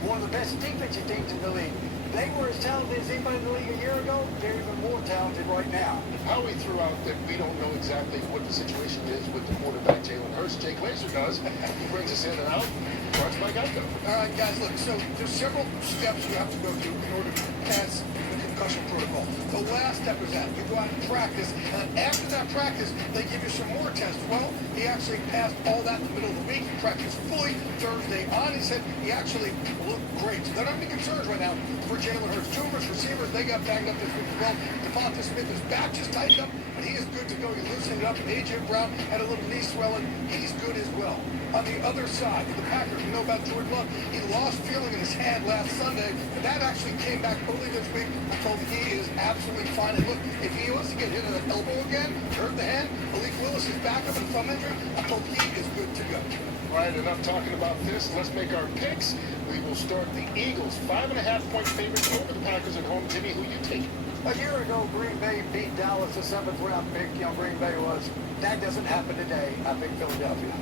one of the best defensive teams in the league. They were as talented as anybody in the league a year ago. They're even more talented right now. Howie threw out that we don't know exactly what the situation is with the quarterback, Jalen Hurts. Jay Glazer does. He brings us in and out. Starts by Geico. All right, guys, look, so there's several steps you have to go through in order to pass the concussion protocol. The last step is that you go out and practice, and after that practice, they give you some more tests. Well, he actually passed all that in the middle of the week. He practiced fully Thursday on. He said he actually looked great. So they're not any concerns right now for Jalen Hurts. 2 of his receivers, they got banged up this week as well. Devontae Smith, his back just tightened up, but he is good to go. He loosened it up. And A.J. Brown had a little knee swelling. He's good as well. On the other side, the Packers, you know about Jordan Love. He lost feeling in his hand last Sunday, and that actually came back early this week. I'm told he is absolutely fine. And look, if he wants to get hit in the elbow again, hurt the hand, Malik Willis is back up and thumb injury, I'm told he is good to go. All right, enough talking about this. Let's make our picks. We will start the Eagles, 5.5-point favorites over the Packers at home. Jimmy, who you take? A year ago, Green Bay beat Dallas, the 7th-round pick. Green Bay was. That doesn't happen today. I think Philadelphia.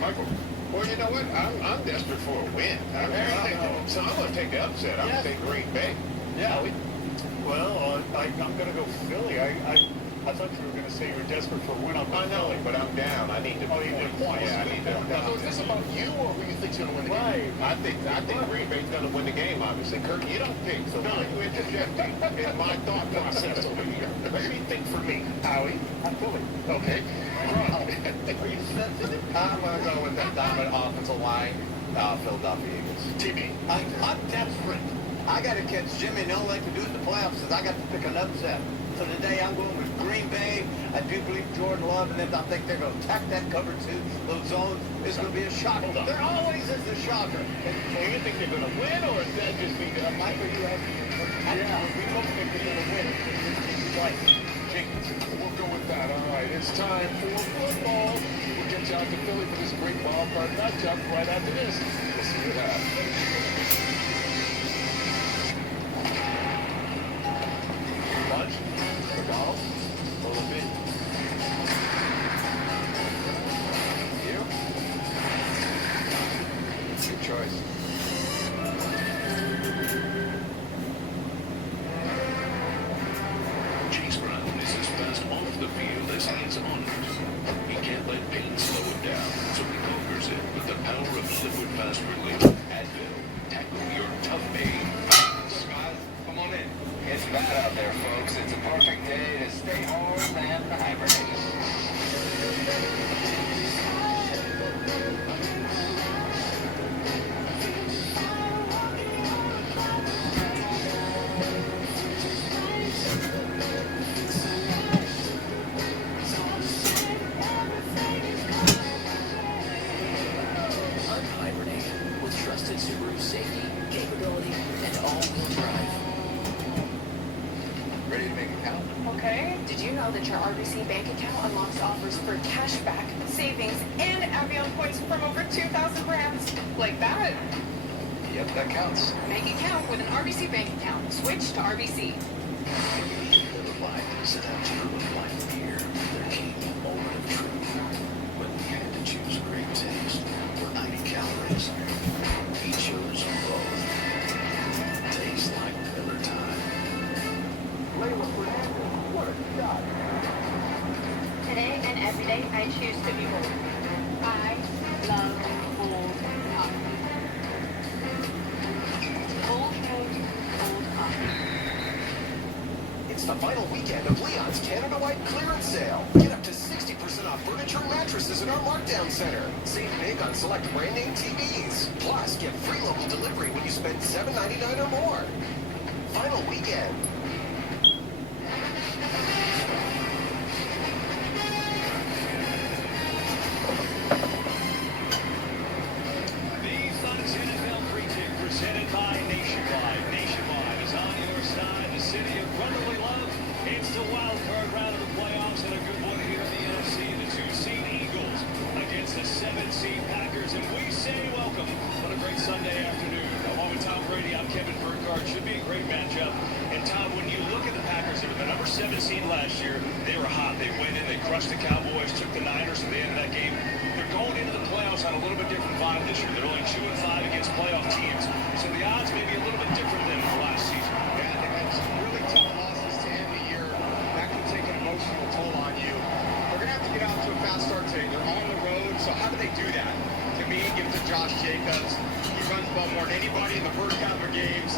Michael? Well, you know what? I'm desperate for a win. So I'm going to take the upset. I'm going to take Green Bay. Yeah. Well, I'm going to go Philly. I thought you were going to say you were desperate for a win. I know, but I'm down. I need to. Oh, you need points. Yeah, I need to. So is this about you or who you think's going to win the game? I think Green Bay's going to win the game. Obviously, Kirk, you don't pick, so why are you interjecting in my thought process over here? Let me think for me. Howie, I'm Philly. Okay. Are you sensitive? I'm going to go with that dominant offensive line, Philadelphia Eagles. TV. I'm desperate. I got to catch Jimmy. No like to do it in the playoffs, because I got to pick an upset. So today I'm going with Green Bay. I do believe Jordan Love, and then I think they're going to attack that cover two. Those zones is going to be a shocker. There always is a shocker. So you think they're going to win, or is that just me? Michael, you have we both think they're going to win. Right. We'll go with that. All right, it's time for football. We'll get you out to Philly for this great ballpark matchup right after this. We'll see you there. Lunch? McDonald's? A little bit. You? Good choice. Chase Brown is as fast off the field as he is on it. He can't let pain slow him down, so he conquers it with the power of liquid fast relief. Advil. your RBC bank account unlocks offers for cashback, savings, and Avion points from over 2,000 brands. Like that. Yep, that counts. Make it count with an RBC bank account. Switch to RBC. Live a life that set out to live life from here. There came a moment of truth when we had to choose great taste or 90 calories. He chose both. Tastes like Miller time. Layla Fernandez, what a shot. Today and every day, I choose to be bold. I love bold coffee. Bold Coast, bold coffee. It's the final weekend of Leon's Canada White clearance sale. Get up to 60% off furniture and mattresses in our markdown center. Save big on select brand name TVs. Plus, get free local delivery when you spend $7.99 or more. Final weekend. The Fox NFL Pre-Tip presented by Nationwide. Nationwide is on your side. The city of brotherly love. It's the wild card round of the playoffs and a good one here in the NFC. The 2-seed Eagles against the 7-seed Packers. And we say welcome. What a great Sunday afternoon. Along with Tom Brady, I'm Kevin Burkhardt. Should be a great matchup. And Tom, when you look at the Packers, they were the number 7 seed last year. They were hot. They went in. They crushed the Cowboys, took the Niners at the end of that game. They're going into the playoffs on a little bit different vibe this year. They're only 2-5 against playoff teams. So the odds may be a little bit different than last season. Yeah, they've had some really tough losses to end the year. That can take an emotional toll on you. They're going to have to get out to a fast start today. They're on the road, so how do they do that? To me, give it to Josh Jacobs. He runs the ball more than anybody in the first half of games.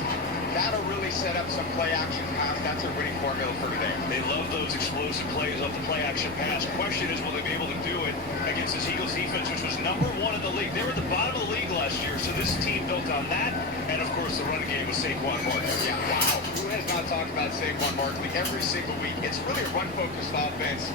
That'll really set up some play-action pass. That's a winning formula for today. They love those explosive plays off the play-action pass. Question is, will they be able to do it against this Eagles defense, which was number 1 in the league? They were at the bottom of the league last year, so this team built on that. And, of course, the running game with Saquon Barkley. Yeah, wow. Who has not talked about Saquon Barkley every single week? It's really a run-focused offense,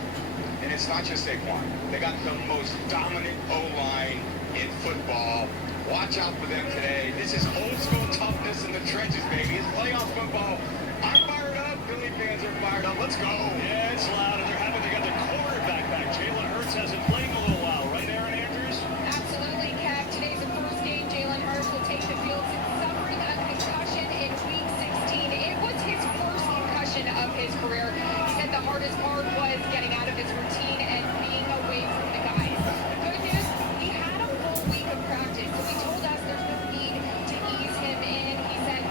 and it's not just Saquon. They got the most dominant O-line in football. Watch out for them today. This is old-school toughness in the trenches, baby. It's playoff football. I'm fired up. Philly fans are fired up. Let's go. Yeah, it's loud, and they got their quarterback back. Jalen Hurts hasn't played in a little while, right, Aaron Andrews? Absolutely, Kev. Today's the first game Jalen Hurts will take the field since suffering a concussion in Week 16. It was his first concussion of his career. He said the hardest part was getting out of his routine and being away from the guys. The good news, we had a full week of practice, so he told us there's no need to ease him in. He said,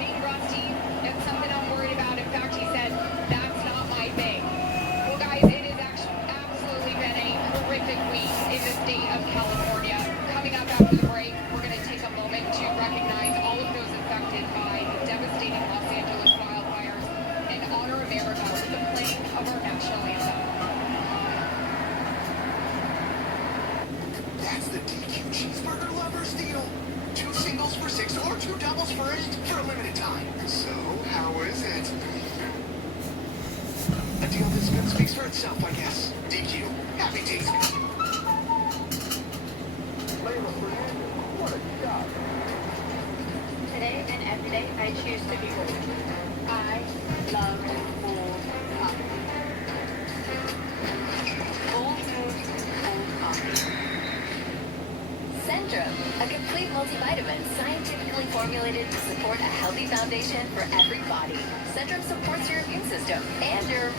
being rusty, that's something I'm worried about. In fact, he said, that's not my thing. Well, guys, it has actually absolutely been a horrific week in the state of California. Coming up after the break, we're going to take a moment to recognize all of those affected by the devastating Los Angeles wildfires and honor America with the playing of our national anthem. That's the DQ Cheeseburger Lovers deal. 2 singles for $6 or 2 doubles for $8 for a limited time. So, how is it? A deal that speaks for itself, I guess. DQ. Happy tasting. Layla Fernandez, what a shot. Today and every day, I choose to be bold. I love bold coffee. Bold Coast, bold coffee. Centrum, a complete multivitamin scientifically formulated to support a healthy foundation for every body. Centrum supports your immune system and your,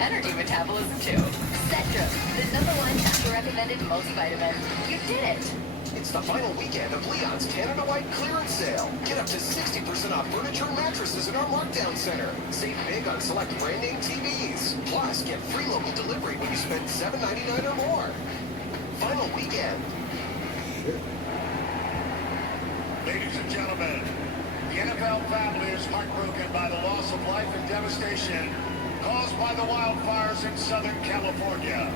energy metabolism too. Centrum, the #1 doctor recommended multivitamin. You did it. It's the final weekend of Leon's Canada White clearance sale. Get up to 60% off furniture and mattresses in our markdown center. Save big on select brand name TVs. Plus, get free local delivery when you spend $7.99 or more. Final weekend. Ladies and gentlemen, the NFL family is heartbroken by the loss of life and devastation caused by the wildfires in Southern California.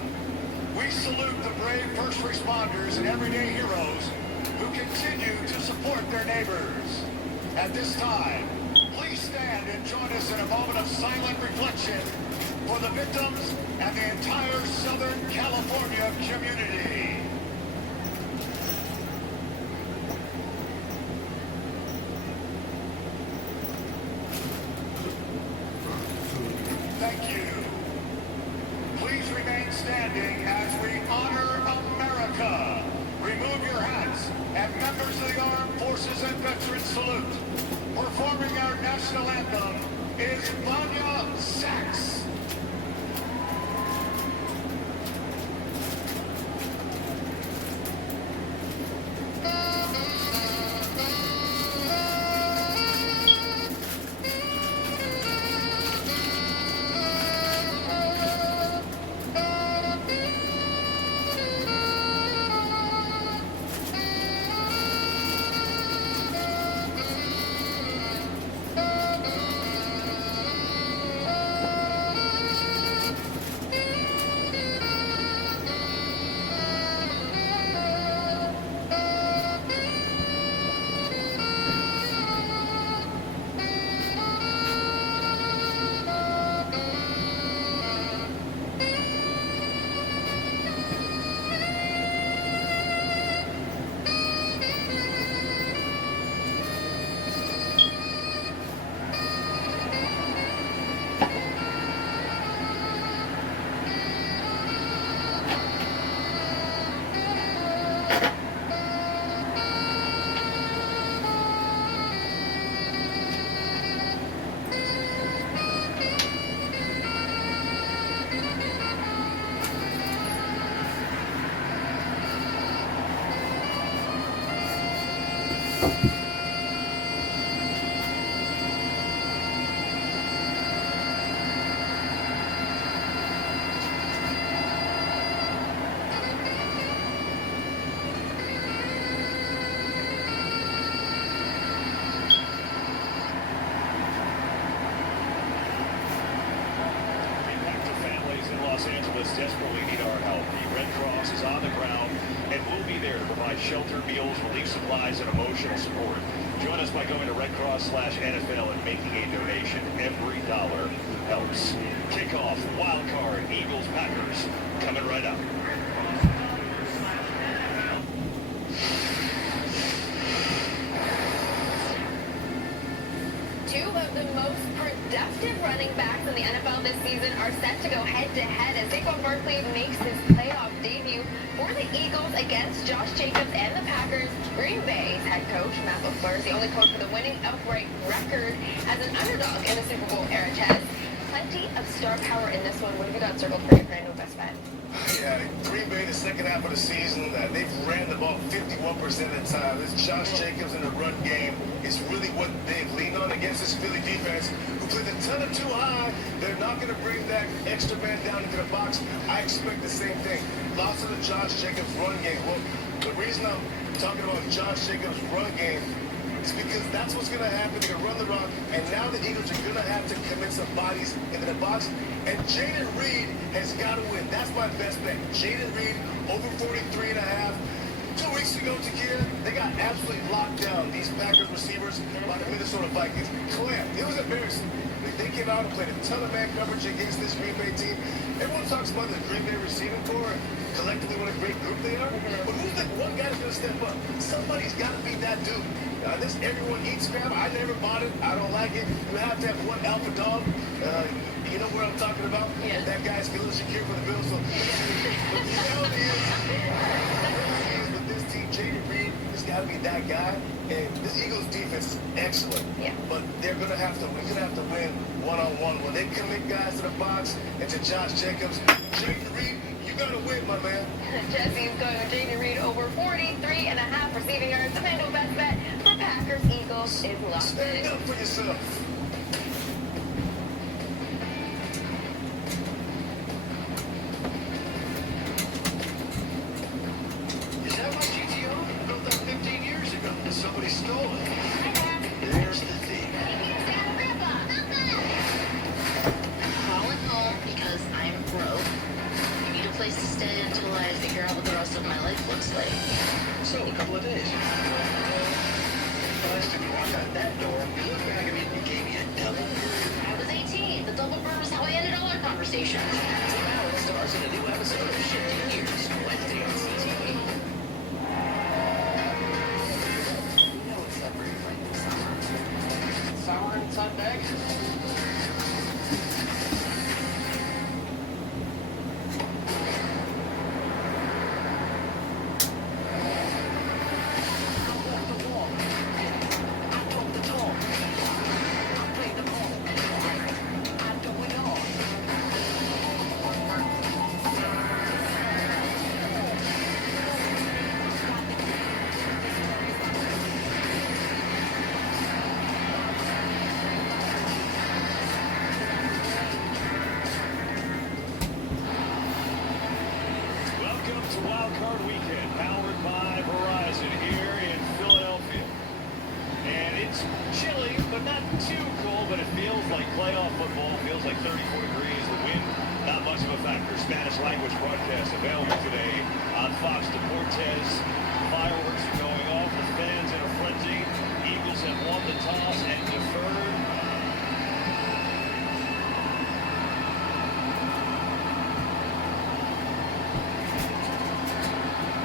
We salute the brave first responders and everyday heroes who continue to support their neighbors. At this time, please stand and join us in a moment of silent reflection for the victims and the entire Southern California community. Thank you. Los Angeles desperately need our help. The Red Cross is on the ground and will be there to provide shelter, meals, relief supplies, and emotional support. Join us by going to redcross/NFL and making a donation. Every dollar helps. Kickoff, wild card, Eagles, Packers, coming right up. Two of the most productive running backs in the NFL this season are set to go head-to-head as Saquon Barkley makes his playoff debut for the Eagles against Josh Jacobs and the Packers. Green Bay's head coach, Matt LaFleur, is the only coach with a winning outright record as an underdog in the Super Bowl era. Chess, plenty of star power in this one. What have you got circled for your brand new best bet? Yeah, Green Bay, the second half of the season, they've ran the ball 51% of the time. This Josh Jacobs in the run game is really what they've leaned on against this Philly defense, who plays a ton of too high. They're not going to bring that extra man down into the box. I expect the same thing. Lots of the Josh Jacobs run game. Well, the reason I'm talking about Josh Jacobs' run game is because that's what's going to happen. They're going to run the rock, and now the Eagles are going to have to commit some bodies into the box. And Jayden Reed has got to win. That's my best bet. Jayden Reed over 43.5. 2 weeks ago, Takira, they got absolutely locked down, these Packers receivers, by the Minnesota Vikings. Clam, it was embarrassing. They came out and played a ton of man coverage against this Green Bay team. Everyone talks about the Green Bay receiving corps, collectively what a great group they are. But who's the one guy that's going to step up? Somebody's got to be that dude. This everyone eats crap. I never bought it. I don't like it. You have to have one alpha dog. You know where I'm talking about? Yeah. That guy's Khalil Shakir for the Bills. So, but the reality is, with this team, Jayden Reed has got to be that guy. And this Eagles defense is excellent. Yeah. But we're gonna have to win one-on-one. When they commit guys to the box and to Josh Jacobs, Jayden Reed, you gotta win, my man. Jesse's going with Jayden Reed over 43.5 receiving yards. The Mando best bet for Packers Eagles is locked. Stand up for yourself. Is that my GTO? I built that 15 years ago. Somebody stole it. There's the thing. Calling home because I'm broke. I need a place to stay until I figure out what the rest of my life looks like. So, a couple of days. Plastic walk out that door. You look back at me and you gave me a double bird. I was 18. The double bird was how I ended all our conversations. Now it stars in a new episode of Shifting Gears, Wednesday on CTV. Sour inside bag? Spanish language broadcast available today on Fox Deportes. Fireworks are going off. The fans in a frenzy. Eagles have won the toss and deferred.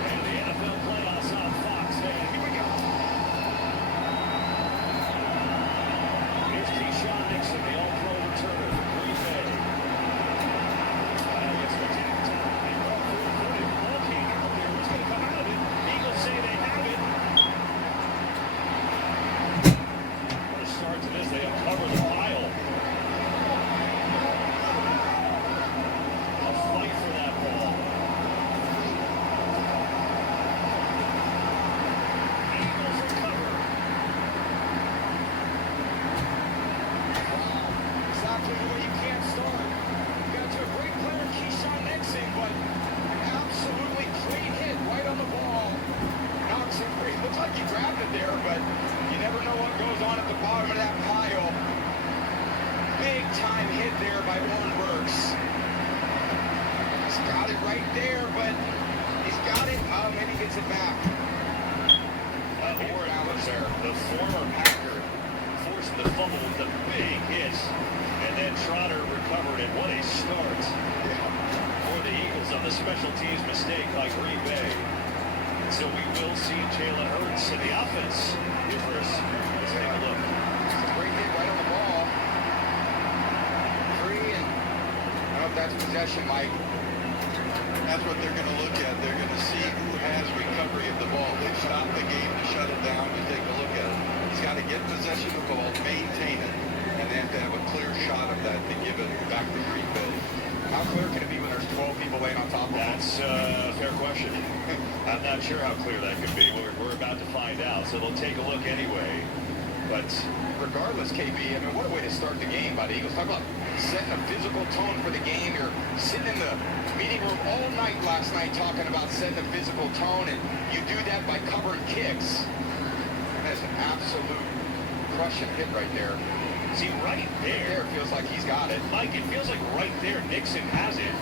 And the NFL playoffs on Fox. And here we go. Here's Keyshawn Nixon, the all-pro returner for Green Bay. was on at the bottom of that pile. Big time hit there by Oren Burks. He's got it right there, but he's got it. Oh, maybe he gets it back. Oren was there. The former Packer forced the fumble with a big hit. And then Trotter recovered it. What a start for the Eagles on the special teams mistake by Green Bay. So we will see Jalen Hurts in the offense. Here first. Let's take a look. Great hit right on the ball. Free, and I don't know if that's possession, Mike. That's what they're going to look at. They're going to see who has recovery of the ball. They've stopped the game to shut it down. You take a look at it. He's got to get possession of the ball, maintain it, and they have to have a clear shot of that to give it back to Green Bay. How clear can it be when there's 12 people laying on top of it? That's a fair question. I'm not sure how clear that could be. We're about to find out, so they'll take a look anyway. But regardless, KB, I mean, what a way to start the game by the Eagles. Talk about setting a physical tone for the game. You're sitting in the meeting room all night last night talking about setting a physical tone, and you do that by covering kicks. That's an absolute crushing hit right there. See, right there. It feels like he's got it. Mike, it feels like right there Nixon has it,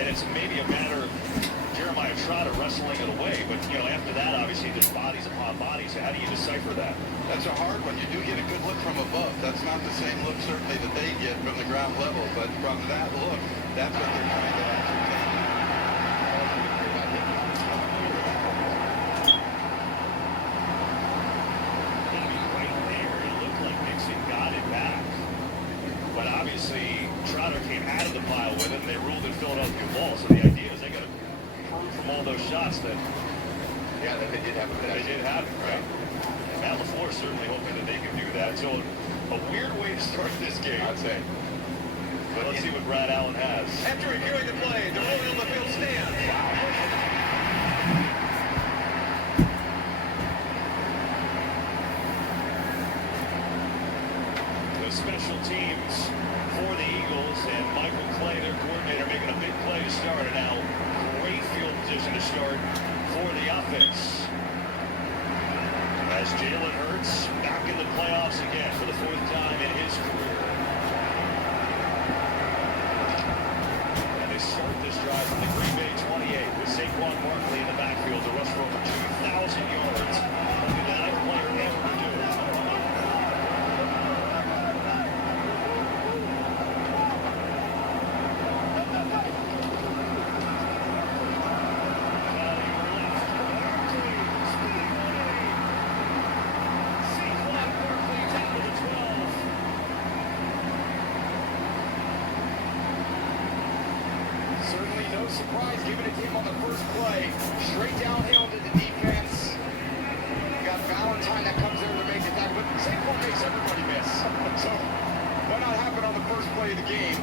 and it's maybe a matter of Jeremiah Trotter wrestling it away. But, you know, after that, obviously, there's bodies upon bodies. So how do you decipher that? That's a hard one. You do get a good look from above. That's not the same look, certainly, that they get from the ground level. But from that look, that's what they're trying to ascertain. But obviously, Trotter came out of the pile with it, and they ruled it Philadelphia ball. So the idea is they got to prove from all those shots that, yeah, that they did have it. They did have it, right? And Matt LaFleur certainly hoping that they can do that. So a weird way to start this game, I'd say. But let's see what Brad Allen has. After reviewing the play, the rolling on the field stand. Special teams for the Eagles, and Michael Clay, their coordinator, making a big play to start, and now great field position to start for the offense. As Jalen Hurts back in the playoffs again for the 4th time in his career. And they start this drive from the Green Bay 28 with Saquon Barkley in the backfield to rush for over 2,000 yards. Only the 9th player ever to do it. Certainly no surprise giving it to him on the first play. Straight downhill to the defense. You got Valentine that comes there to make the tackle, but Saquon makes everybody miss. So why not happen on the first play of the game?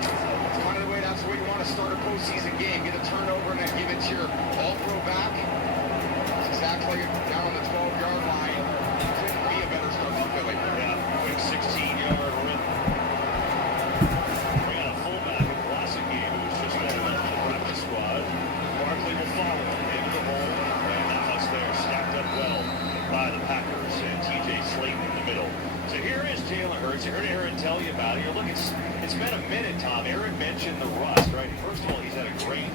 It's kind of the way, that's the way you want to start a postseason game. Get a turnover and then give it to your all-pro back. That's exactly down on the 12-yard line. Couldn't be a better start for Philly. Yeah, quick 16-yard rip. We got a fullback in Classic game who was just called up to the practice squad. Barkley will follow into the hole, and now it's there, stacked up well by the Packers, and TJ Slayton in the middle. So here is Jalen Hurts. You heard Aaron tell you about it. You're looking, it's been a minute, Tom. Aaron mentioned the rust, right? First of all, he's had a great,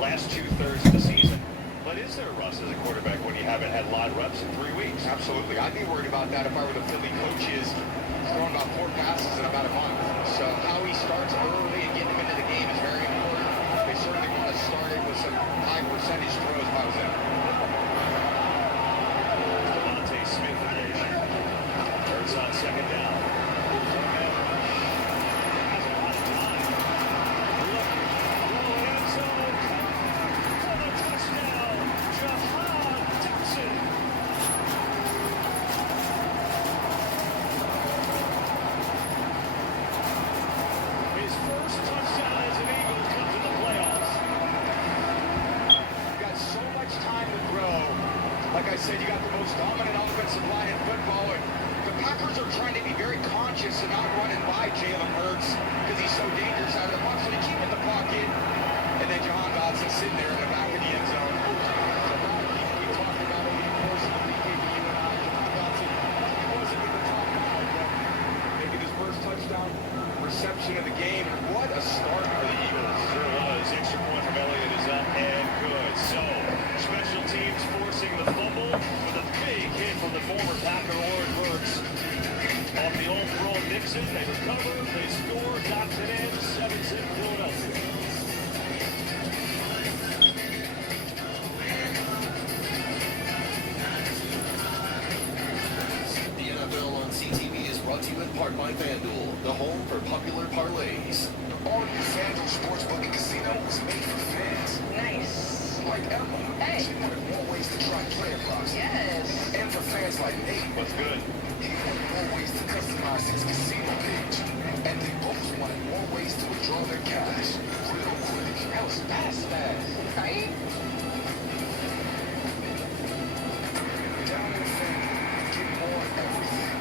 last 2/3 of the season. But is there a rust as a quarterback when you haven't had live reps in 3 weeks? Absolutely. I'd be worried about that if I were the Philly coaches. He's throwing about 4 passes in about a month. So how he starts early and getting him into the game is very important. They certainly want to start it with some high percentage throws if I was them. Devontae Smith formation. Hurts on 2nd down. Like I said, you got the most dominant offensive line in football. And the Packers are trying to be very conscious of not running by Jalen Hurts because he's so dangerous out of the box. So they keep in the pocket. And then Jahan Dotson sitting there in the back of the end zone. We talked about over the course of the week, you and I, Jahan Dotson, he was by FanDuel, the home for popular parlays. All new FanDuel Sportsbook and Casino was made for fans. Nice. Like Emma. Hey. She wanted more ways to try player props. Yes. And for fans like Nate. What's good? He wanted more ways to customize his casino page. And they both wanted more ways to withdraw their cash real quick. That was fast. Right? Down in FanDuel, get more everything.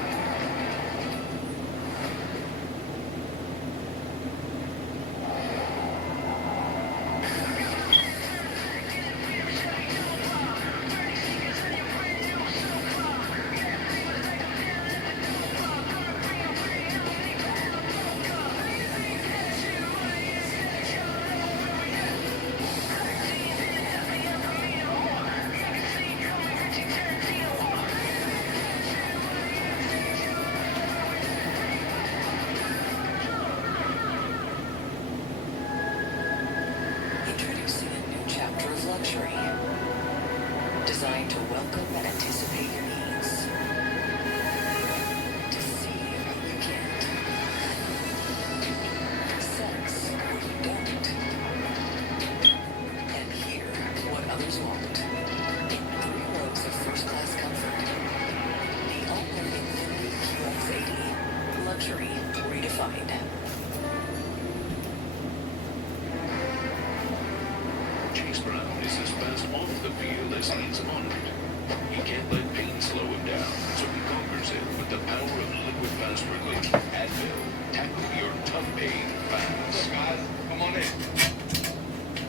Introducing a new chapter of luxury, designed to welcome and anticipate your needs, to see what you can't, sense what you don't, and hear what others won't. In 3 rows of first-class comfort, the all-new Infiniti QX80, luxury redefined. Chase Brown is as fast off the field as he's on it. He can't let pain slow him down, so he conquers it with the power of liquid fast relief. Advil, tackle your tough pain fast. Guys, come on in.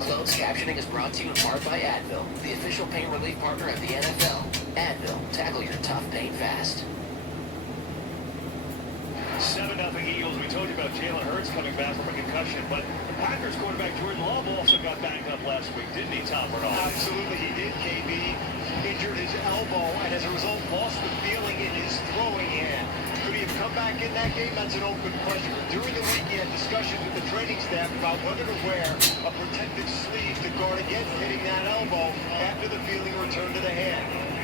Closed captioning is brought to you in part by Advil, the official pain relief partner of the NFL. Advil, tackle your tough pain fast. 7-0 Eagles. We told you about Jalen Hurts coming back from a concussion, but the Packers quarterback Jordan Love also got banged up last week, didn't he, Tom Bernard? Absolutely, he did, KB. Injured his elbow, and as a result, lost the feeling in his throwing hand. Could he have come back in that game? That's an open question. But during the week, he had discussions with the training staff about whether to wear a protective sleeve to guard against hitting that elbow after the feeling returned to the hand.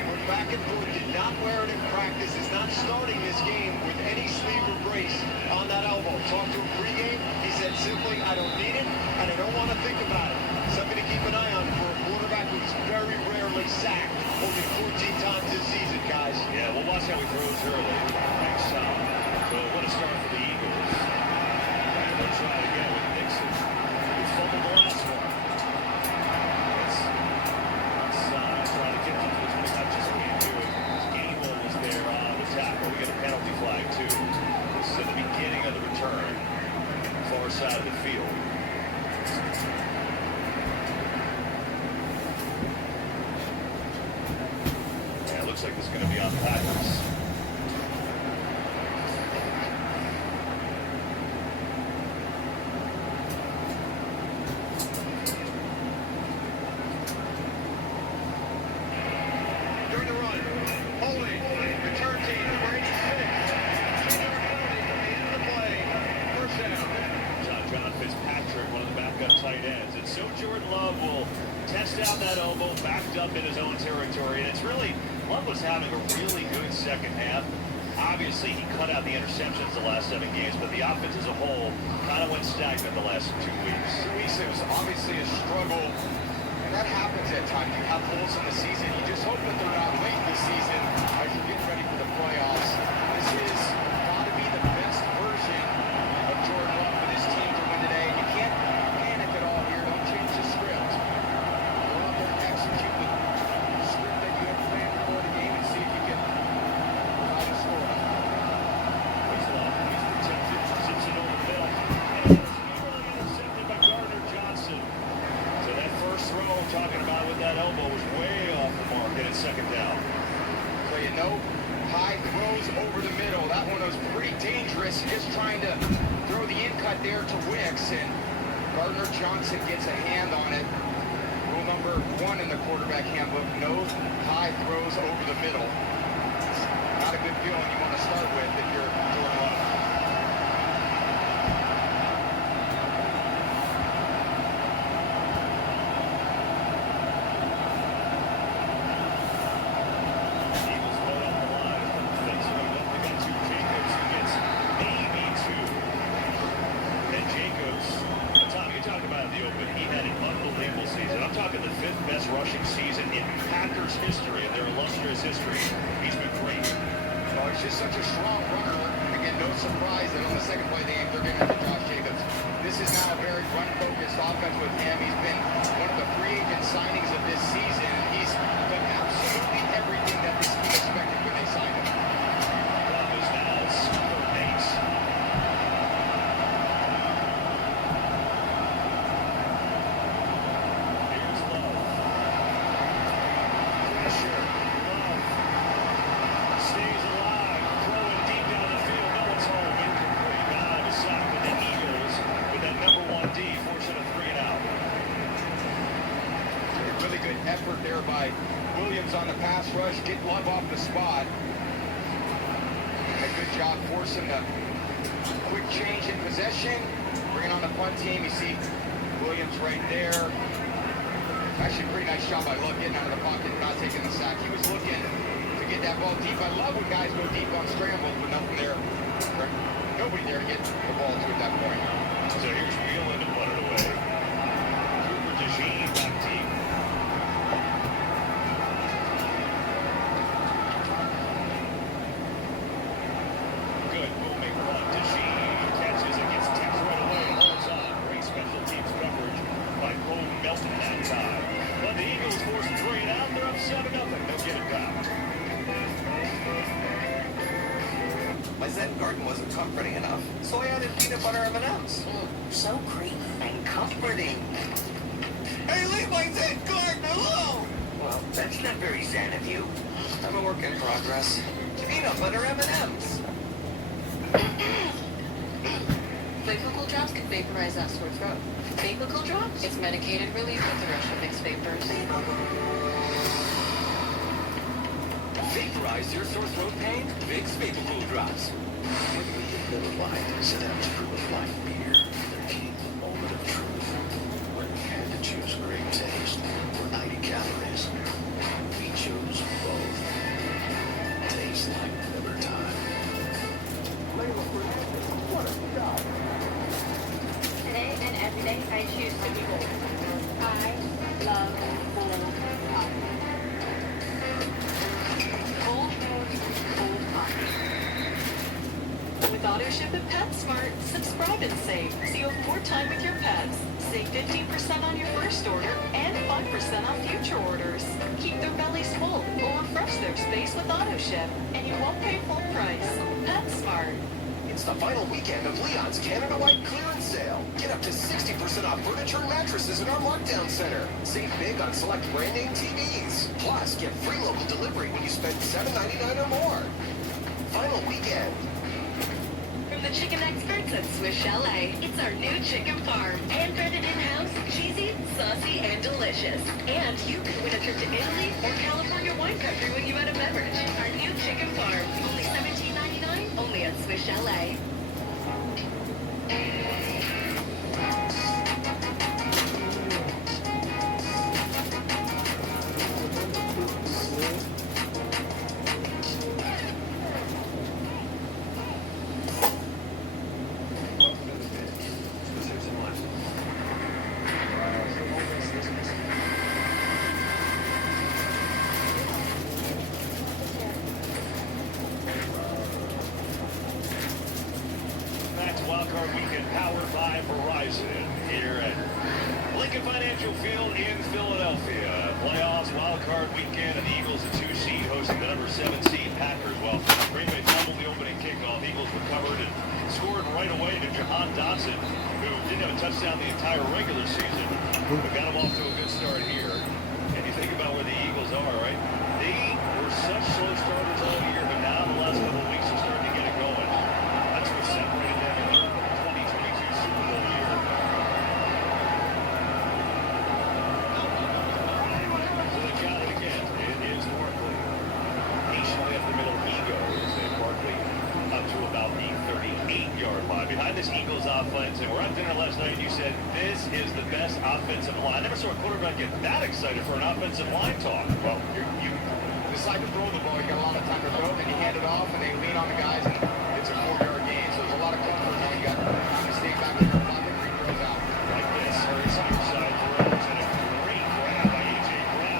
Went back and forth, did not wear it in practice, is not starting this game with any sleeve or brace on that elbow. Talked to him pregame, he said simply, I don't need it, and I don't want to think about it. Something to keep an eye on for a quarterback who's very rarely sacked, only 14 times this season, guys. Yeah, we'll watch how he throws early. Thanks, Tom. So what a start for the Eagles. And they'll try it again with Nixon, who fumbled the last one. Let's try to get off this one. I just can't do it. Gainwell was there on the tackle. We get a penalty flag, too. This is at the beginning of the return. Far side of the field. Yeah, it looks like it's going to be on Packers. During the run, holding, return team, number 86. 10-yard penalty from the end of the play. First down. John Fitzpatrick, one of the backup tight ends. And so Jordan Love will test out that elbow backed up in his own territory. And it's really, Love was having a really good second half. Obviously, he cut out the interceptions the last 7 games, but the offense as a whole kind of went stagnant the last 2 weeks. 2 weeks, it was obviously a struggle. And that happens at times. You have holes in the season. You just hope that they're not late this season as you're getting ready for the playoffs. This is got to be the best version of Jordan Love for this team to win today. You can't panic at all here. Don't change the script. Go out there and execute the script that you have planned for the game and see if you can provide a score. He's protected. Simpson over the middle. And it's nearly intercepted by Gardner Johnson. So that first throw I'm talking about with that elbow was way off the mark, and it's second down. So you know, high throws over the middle. That one was pretty dangerous. Just trying to throw the in cut there to Wicks, and Gardner Johnson gets a hand on it. Rule number 1 in the quarterback handbook: no high throws over the middle. Not a good feeling you want to start with if you're Jordan Love. Eagles load up the line. Defensively left against Jacobs, who gets 8 rushing season in Packers history, in their illustrious history. He's been great. Well, he's just such a strong runner. Again, no surprise that on the second play of the game, they're giving it to Josh Jacobs. This is now a very run-focused offense with him. He's been one of the free agent signings of this season. He's done absolutely everything that this team expected when they signed him. Love is now super pace. Here's Love. Pressure. Love. Stays alive. Throwing deep down the field. No one's home. Incomplete. Now the sack with the Eagles with that number 1 D forcing a 3 and out. A really good effort there by Williams on the pass rush. Get Love off the spot. And a good job forcing the quick change in possession. Bringing on the punt team. You see Williams right there. Actually, pretty nice job by Love getting out of the pocket and not taking the sack. He was looking to get that ball deep. I love when guys go deep on scrambles, but nothing there. Nobody there to get the ball to at that point. So here's Wheelan to put it away. Cooper DeJean back deep. Good booming run. DeJean catches and gets tipped right away. Holds on. Great special teams coverage by Cole Melton that time. But the Eagles force a 3 and out. They're up 7-0. They'll get it back. My Zen garden wasn't comforting enough, so I added peanut butter M&Ms. So creamy. And comforting. Hey, leave my Zen garden alone! Well, that's not very Zen of you. I'm a work in progress. Peanut butter M&Ms. Vaporical drops can vaporize that sore throat. Vaporical drops? It's medicated relief with the rush of mixed vapors. Vaporize your sore throat pain? Vicks Vapor Drops. When we Miller Lite set out to prove a light beer, there came the moment of truth. When we had to choose great taste or 90 calories, we chose both. Tastes like Miller time. Today and every day, I choose to be bold. I love bold coffee. Cold coffee. With AutoShip and PetSmart, subscribe and save so you have more time with your pets. Save 15% on your first order and 5% on future orders. Keep their bellies full or refresh their space with AutoShip, and you won't pay full price. PetSmart. It's the final weekend of Leon's Canada White clearance sale. Get up to 60% off furniture and mattresses in our markdown center. Save big on select brand name TVs. Plus, get free local delivery when you spend $7.99 or more. Final weekend. From the chicken experts at Swiss Chalet, it's our new chicken farm. Hand-breaded in-house, cheesy, saucy, and delicious. And you can win a trip to Italy or California wine country when you add a beverage. Our new chicken farm, only $17.99, only at Swiss Chalet. Back to Wildcard Weekend, powered by Verizon, here at Lincoln Financial Field in Philadelphia. Playoffs, Wildcard Weekend, and the Eagles, the 2 seed, hosting the number 7 seed Packers. Well, Green Bay fumbled the opening kickoff. Eagles recovered and scored right away to Jahan Dotson, who didn't have a touchdown the entire regular season, but got him off to a good start here. And you think about where the Eagles are, right? They were such slow starters all year, but now the last couple of weeks are starting to get it going. That's what separated them in their 2022 Super Bowl year. So they got it again. It is Barkley. Patiently up the middle, he goes, and Barkley up to about the 38-yard line. Behind this Eagles offense, and we're at dinner last night, and you said, this is the best offensive line. I never saw a quarterback get that excited for an offensive line talk. Well, you decide to throw the ball, you got a lot of time to throw, then you hand it off, and they lean on the guys, and it's a 4-yard gain. So there's a lot of comfort now. You got time to stay back in your pocket, three throws out. Like this, or his side throws, and a great grab by A.J. Brown.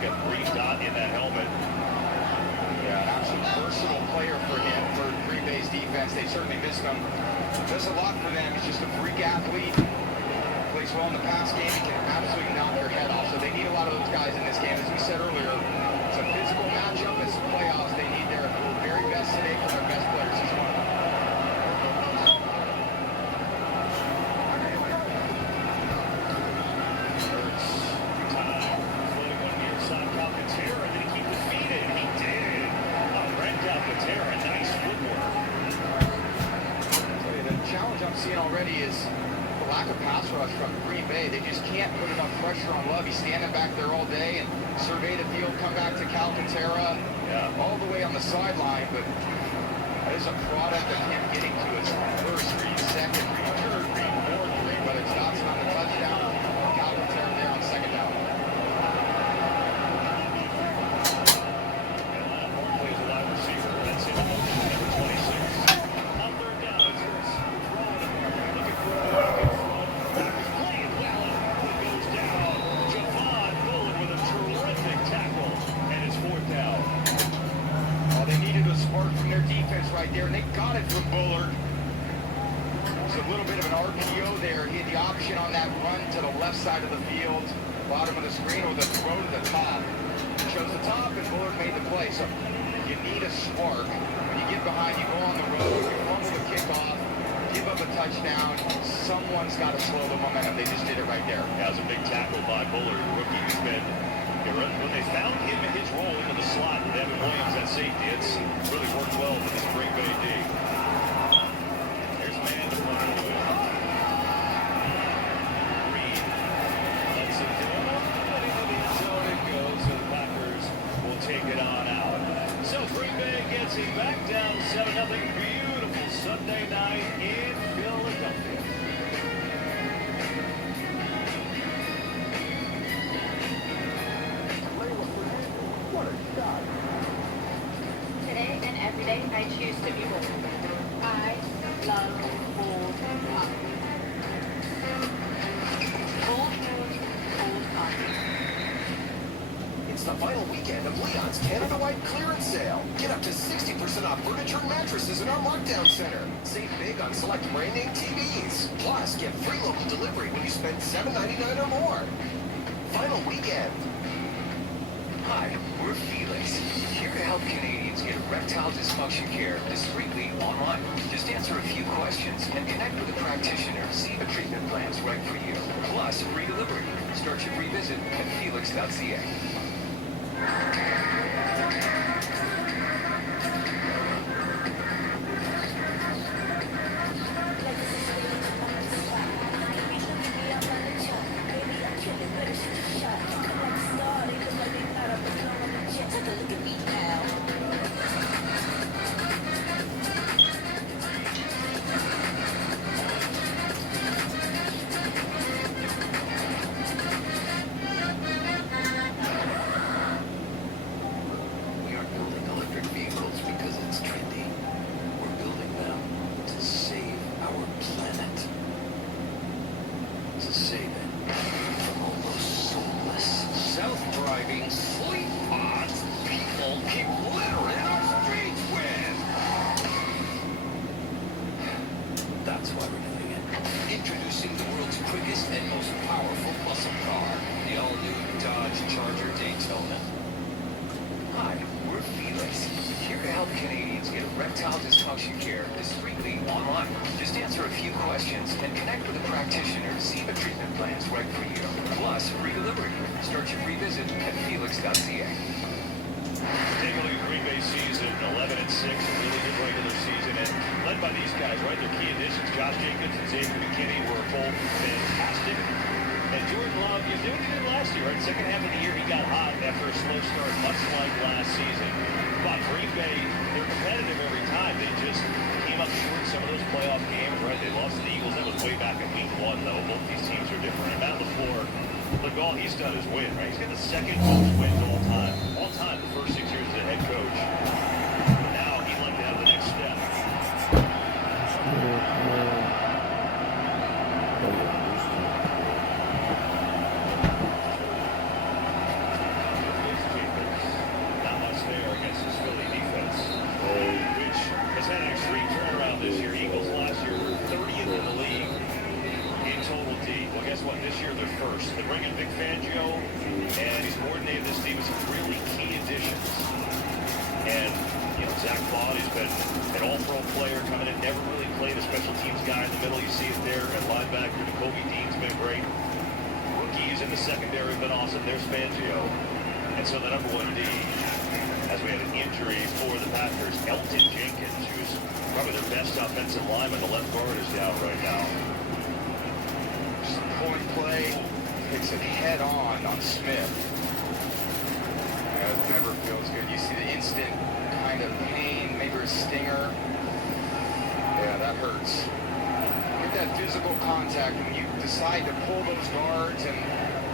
got the green dot in that helmet. Yeah, an absolute personal player for him, for Green Bay's defense. They certainly missed him. Does a lot for them. He's just a freak athlete. Plays well in the pass game. He can absolutely knock your head off. So they need a lot of those guys in this game. As we said earlier, it's a physical matchup. It's playoffs. They need their very best today for their best players. He's one of them. Already is the lack of pass rush from Green Bay. They just can't put enough pressure on Love. He's standing back there all day and survey the field, come back to Calcaterra, all the way on the sideline. But that is a product of him getting to his first read, second read, third read, fourth read, whether it's Dotson on the touchdown or Calcaterra there on second down. Plays a wide receiver. That's in motion, number 26. On third down, it's Hurts. From their defense right there, and they got it from Bullard. It's a little bit of an RPO there. He had the option on that run to the left side of the field, bottom of the screen, or the throw to the top. Chose the top, and Bullard made the play. So you need a spark. When you get behind, you go on the road, you fumble the kickoff, give up a touchdown. Someone's got to slow the momentum. They just did it right there. That was a big tackle by Bullard. Rookie has been. When they found him in his role into the slot with Evan Williams at safety, it's really worked well for this Green Bay D. Here's man in front of it. Reed lets it go. And into the end zone it goes, and the Packers will take it on out. So Green Bay gets it back down 7-0. Beautiful Sunday night in Philadelphia. Today and every day, I choose to be bold. I love cold coffee. Cold moon, cold coffee. It's the final weekend of Leon's Canada White clearance sale. Get up to 60% off furniture and mattresses in our markdown center. Save big on select brand name TVs. Plus, get free local delivery when you spend $7.99 or more. Final weekend. Hi, we're Felix, here to help Canadians get erectile dysfunction care discreetly online. Just answer a few questions and connect with a practitioner to see if a treatment plan is right for you. Plus, free delivery. Start your free visit at felix.ca. All he's done is win, right? He's got the second most wins all time. All time, the first 6 years as a head coach. Now he'd like to have the next step. An all-pro player coming in, never really played a special teams guy in the middle. You see it there at linebacker. Kobe Dean's been great. Rookies in the secondary have been awesome. There's Fangio. And so the number 1D, as we have an injury for the Packers, Elton Jenkins, who's probably their best offensive lineman. The left guard is down right now. Just a point play, hits it head on Smith. It never feels good. You see the instant kind of pain, maybe a stinger. Yeah, that hurts. Get that physical contact when you decide to pull those guards and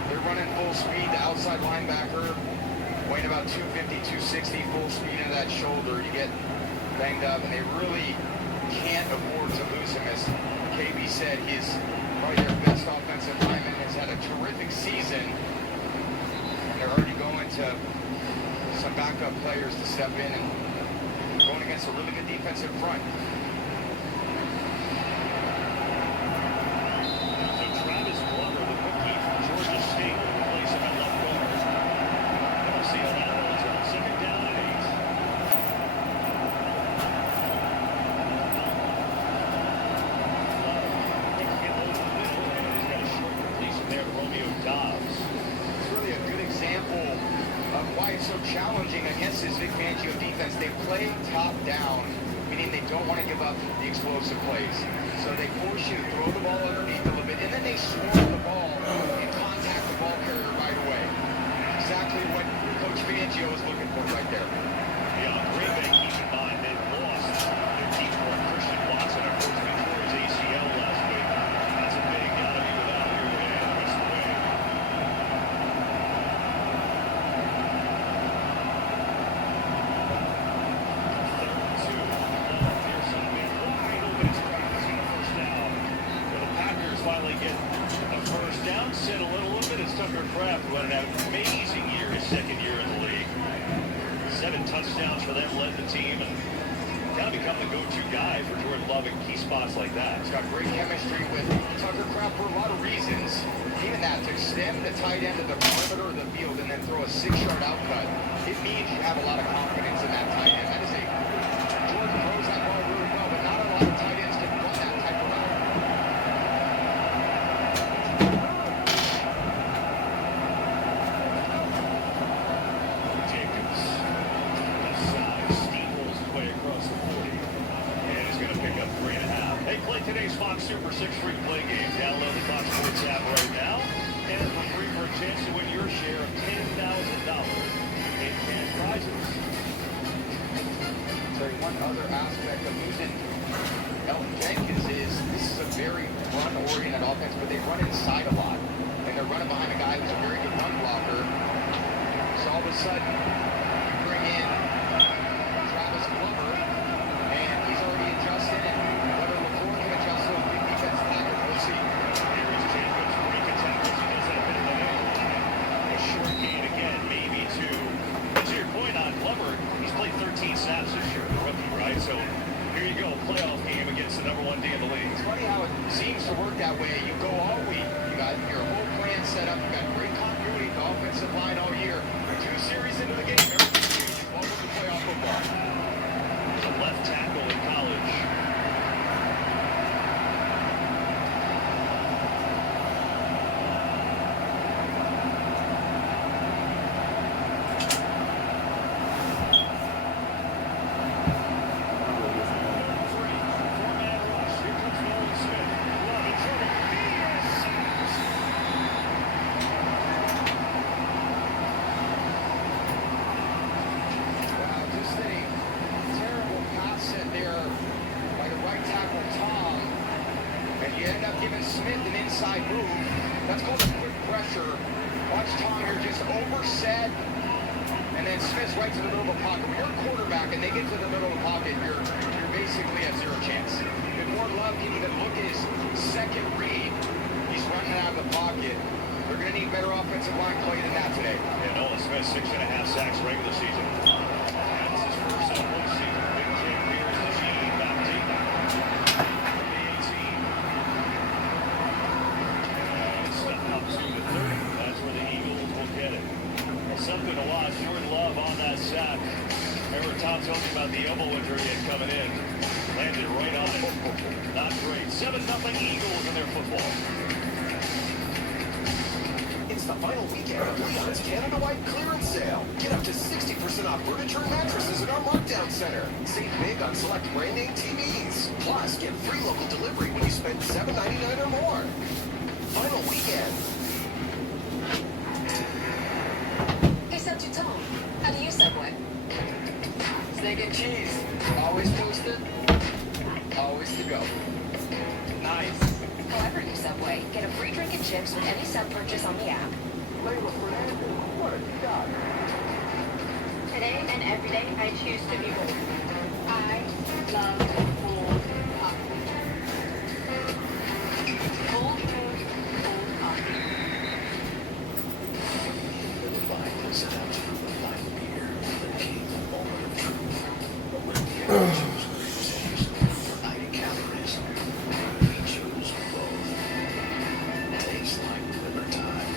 they're running full speed. The outside linebacker weighing about 250, 260, full speed into that shoulder. You get banged up, and they really can't afford to lose him. As KB said, he's probably their best offensive lineman. Has had a terrific season, and they're already going to some backup players to step in and going against a really good defensive front. So Travis Glover, the rookie from Georgia State, will replace him at left guard. And we'll see how that holds up. Second down and 8. He's got a short completion there to Romeo Dobbs. It's really a good example of why it's so challenging against this Vic Fangio defense. They play top down, meaning they don't want to give up the explosive plays. So they force you to throw the ball underneath a little bit, and then they swarm the ball and contact the ball carrier right away. Exactly what Coach Fangio is looking for right there. Yeah, Green Bay, keep in mind, they lost their team for Christian Watson, unfortunately, tore his ACL last week. That's a big gotta be without here today the rest of the way. Finally get a first down, sit a little bit. It's Tucker Kraft, who had an amazing year, his second year in the league. 7 touchdowns for them, led the team, and kind of become the go-to guy for Jordan Love in key spots like that. He's got great chemistry with Tucker Kraft for a lot of reasons. Even that, to extend the tight end to the perimeter of the field and then throw a 6-yard outcut, it means you have a lot of confidence in that tight end. That is Jordan throws that ball really well, but not a lot of tight ends can run that type of route. Today's Fox Super 6 free play game. Download the Fox Sports app right now. Enter for free for a chance to win your share of $10,000 in cash prizes. So one other aspect of losing Elton Jenkins is this is a very run-oriented offense, but they run inside a lot. And they're running behind a guy who's a very good run blocker. So all of a sudden, you bring in Travis Glover, and he's already adjusted it. He's played 13 snaps this year, the rookie, right? So here you go, playoff game against the number 1D in the league. It's funny how it seems to work that way. You go all week, you got your whole plan set up, you got great continuity, the offensive line all year. 2 series into the game, everything's changed. Welcome to playoff football. The left tackle in college. Smith an inside move. That's called a quick pressure. Watch Tom here just overset. And then Smith's right to the middle of the pocket. When you're a quarterback and they get to the middle of the pocket, you're basically at 0 chance. Before Love can even look at his second read, he's running out of the pocket. They're going to need better offensive line play than that today. Yeah, Nolan Smith, 6.5 sacks regular season. That's his first in one season. Big Jake Beers, the Gene back deep. That's where the Eagles will get it. Well, something to watch. Jordan Love on that sack. Remember Tom told me about the elbow injury he had coming in. Landed right on it. Not great. 7-0 Eagles in their football. It's the final weekend of Leon's Canada White clearance sale. Get up to 60% off furniture and mattresses at our markdown center. Save big on select brand name TVs. Plus, get free local delivery when you spend $7.99 or more. Final weekend. Hey, Subjuton, how do you Subway? Steak and cheese. Always toasted. Always to go. Nice. However you Subway, get a free drink and chips with any sub purchase on the app. Layla Fernandez, what a shot. Today and every day, I choose to be bold. I love cold coffee. Cold coffee. The Bible set out to provide beer, the king, the moment of truth. But when the for 90 calories, we choose both. Tastes like liver time.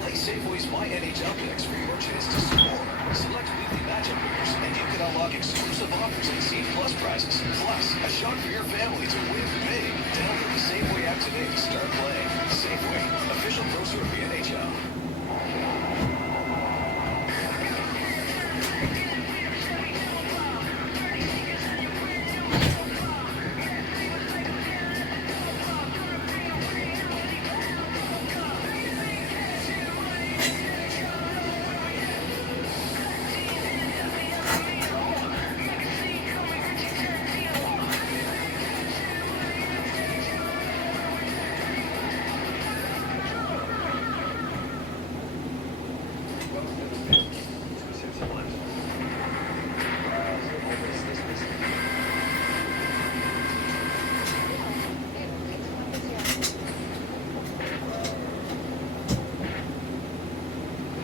Play Safeway's My NHL Picks for your chance to score. Select weekly matchup winners, and you can unlock exclusive offers and Scene Plus prizes. Plus, a shot for your family to win big. Download the Safeway app today to start playing. Safeway, official grocer of the NHL.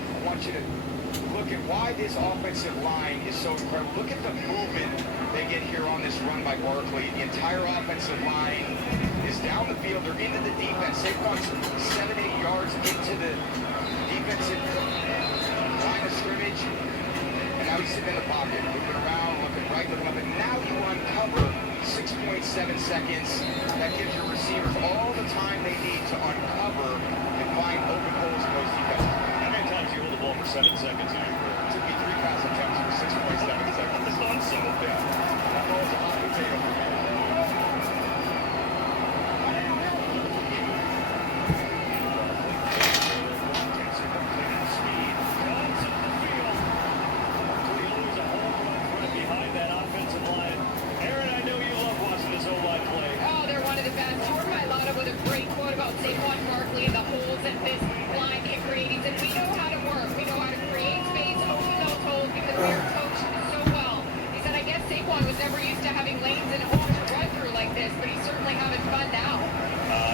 I want you to look at why this offensive line is so incredible. Look at the movement they get here on this run by Barkley. The entire offensive line is down the field. They're into the defense. Saquon's 7-8 yards into the defensive line of scrimmage. And now he's sitting in the pocket, moving around, looking right, looking up. And now you uncover 6.7 seconds. That gives your receivers all the time they need to uncover and find open holes in those defenses. How many times you hold the ball for 7 seconds in your career? It took me 3 pass attempts for 6.7 seconds. It's not so bad. That ball's a hot potato for me. Oh, they're one of the best. Jordan Mailata with a great quote about Saquon Barkley and the holes that this line can create. He said, we know how to work. We know how to create space, open those holes because we are coached so well. He said, I guess Saquon was never used to having lanes and holes to run through like this, but he's certainly having fun now.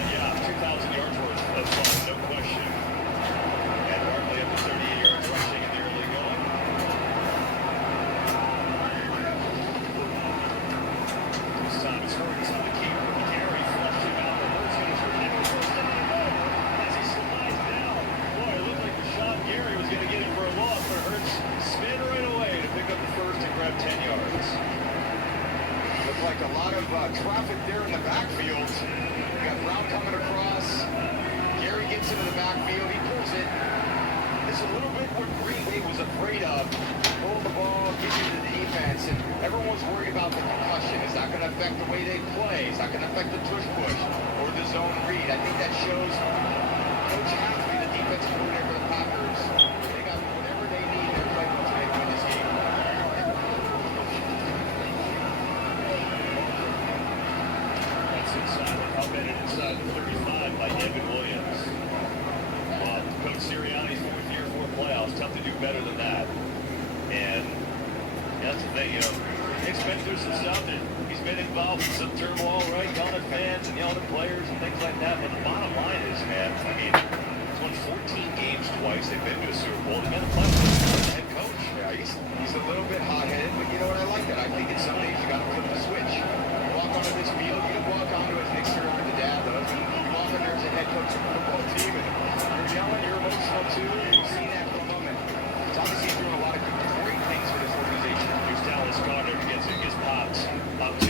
Yeah, 2,000 yards worth of fun, no question. And Barkley up to 38 yards rushing in the early going. This time it's Hortons on the keeper. Gary flushed him out. Reverse him. And a first down and goal as he slides down. Boy, it looked like Rashawn Gary was going to get him for a loss, but Hurts spin right away to pick up the first and grab 10 yards. Looked like a lot of traffic there in the backfield. You got Brown coming across. Gary gets into the backfield. He pulls it. This is a little bit what Green Bay was afraid of. Pull the ball, get you to the defense, and everyone's worried about the concussion. Is that going to affect the way they play? Is that going to affect the tush push or the zone read? I think that shows Coach Haskell, the defensive coordinator for the Packers, they got whatever they need in their playbook today to win this game. That's inside. Up and inside the 35 by Evan Williams. Coach Sirianni's 4th year, 4 playoffs. Tough to do better than that. And that's the thing, Nick's been through some stuff. And he's been involved in some turmoil, right? Yelling at fans and yelling at players and things like that. But the bottom line is, man, I mean, he's won 14 games twice. They've been to a Super Bowl. They've been a playoff head coach. Yeah, he's a little bit hot-headed, but you know what? I like that. I think in some days you got to flip the switch. You walk onto this field, you don't walk onto it as Nick Sirianni, the dad does. You walk in there as a head coach of a football team, and you're yelling, you're emotional too, and you've seen that for a moment. It's obviously doing a lot of great things for this organization. Here's Dallas Carter. He gets popped up to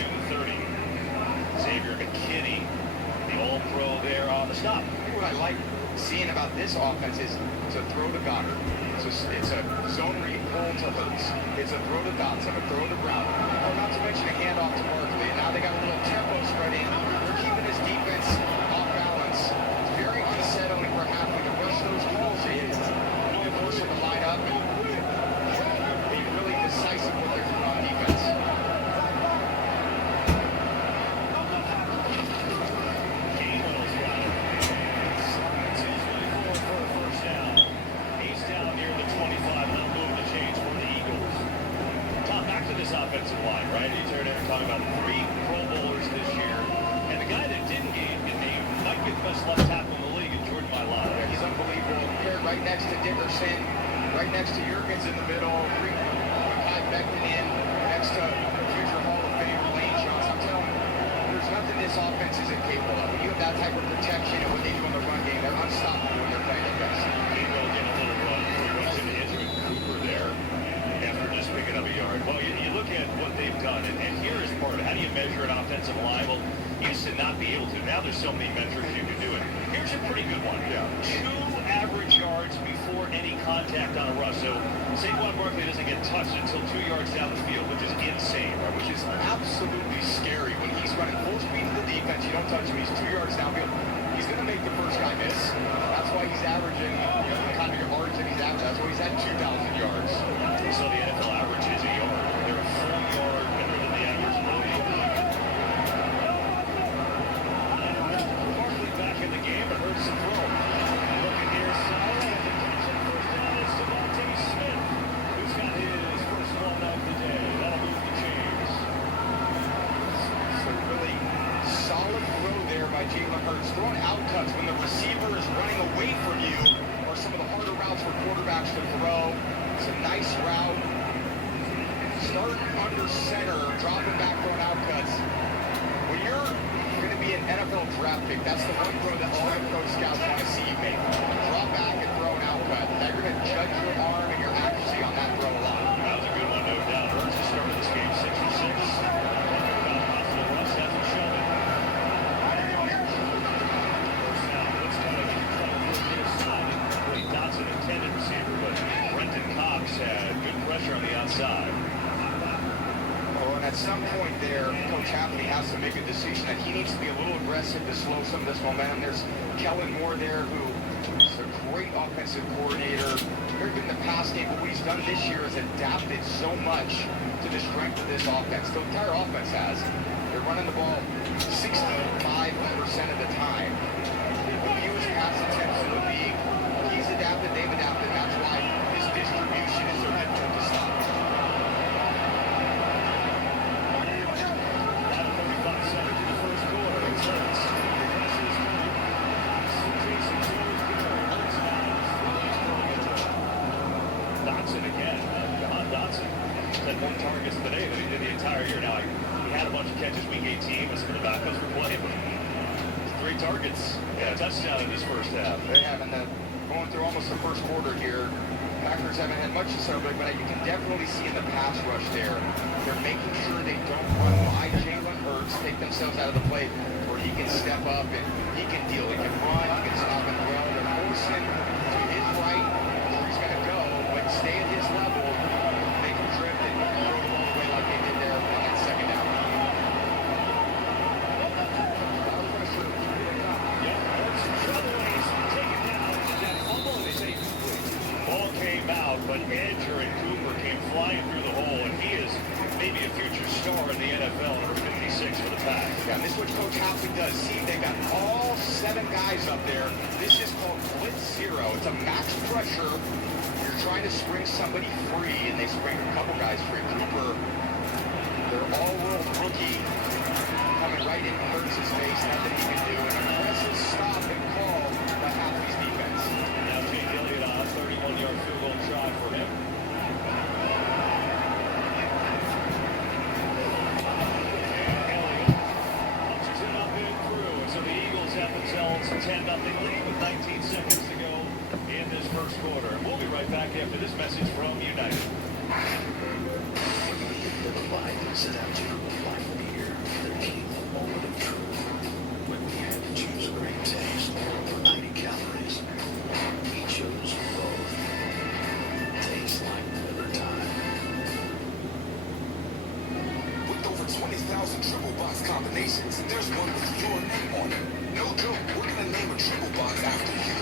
this offense is to throw to Goddard. It's a zone read pull to Hurts. It's a throw to Dotson, a throw to Brown. Oh, not to mention a handoff to Barkley. And now they got a little tempo spreading. They're keeping his defense off balance. It's very unsettling for Hafley to rush those calls in. Really forcing the line up and be really decisive with their defense. Offensive line, right? He's heard everyone talking about 3 Pro Bowlers this year. And the guy that didn't get named might be the best left tackle in the league, is Jordan Mailata. Yeah, he's unbelievable. Paired right next to Dickerson, right next to Jurgens in the middle, Kai Beckman in, next to future Hall of Famer Lane Johnson. I'm telling you, there's nothing this offense isn't capable of. When you have that type of protection and what they do in the run game, they're unstoppable when they're playing their best. He will get a little run before he runs into Edgerrin Cooper there after just picking up a yard. Well, you look at what they've done, and here is part of it. How do you measure an offensive line? Well, you used to not be able to. Now there's so many metrics you can do it. Here's a pretty good one. Yeah. 2 average yards before any contact on a rush. So Saquon Barkley doesn't get touched until 2 yards down the field, which is insane, right? Which is absolutely scary. When he's running full speed to the defense, you don't touch him. He's 2 yards downfield. He's going to make the first guy miss. That's why he's averaging, the kind of yards that he's averaging. That's why he's at 2,000 yards. So the NFL average is a yard. They're a full yard better than the average in the league. Barkley back in the game, but hurts the throw. Looking near side, and the catch and first down is Devontae Smith, who's got his first one of the day. That'll move the chains. So really solid throw there by Jalen Hurts. Throwing out cuts when the receiver is running away from you, or some of the harder routes for quarterbacks to throw. It's a nice route. Starting under center, dropping back, throwing out cuts. When you're going to be an NFL draft pick, that's the one throw that all NFL scouts want to see you make. Drop back and throw an out cut. They're going to judge your arm and your accuracy on that throw a lot. That was a good one, no doubt. Hurts has started this game 6 for 6. Off the rush, hasn't shown it. First down, let's try to get in trouble for the side. Really, Dotson intended receiver, but Brenton Cox had good pressure on the outside. Well, and at some point there, Coach Hafley has to make a decision that he needs to be a little aggressive to slow some of this momentum. There's Kellen Moore there, who is a great offensive coordinator. Very good in the pass game, but what he's done this year is adapted so much to the strength of this offense. The entire offense has. They're running the ball 65% of the time. The fewest pass attempts in the league. He's adapted, they've adapted. That's why his distribution is so difficult to stop. Dotson again. Jahan Dotson had more targets today than he did the entire year. Now, he had a bunch of catches week 18 as some of the backups were playing, but 3 targets and a touchdown in this first half. They haven't going through almost the first quarter here. Packers haven't had much to celebrate, but you can definitely see in the pass rush there, they're making sure they don't run by Jalen Hurts, take themselves out of the play, where he can step up and he can deal. He can run, he can stop and throw. They're forcing to his right where he's going to go, but stay at his level, make him drift and throw the ball away like they did there on that second down. Ball came out, but Edgerrin Cooper came flying through the hole, and he is maybe a future star in the NFL, number 56 for the Pack. Yeah, and this is what Coach Hafley does. See, they got all 7 guys up there. This is called blitz zero. It's a max pressure. You're trying to spring somebody free, and they spring a couple guys free. Cooper, their all-world rookie, coming right in Hurts' face. Nothing he can do. An impressive stop and call by Hafley's defense. Now Jake Elliott on a 31-yard field goal try for him. Themselves a 10-0 lead with 19 seconds to go in this first quarter. And we'll be right back after this message from United. The Bible set out to provide fear for their king, the moment of truth. When we had box combinations. There's one with your name on it. No joke, we're gonna name a triple box after you.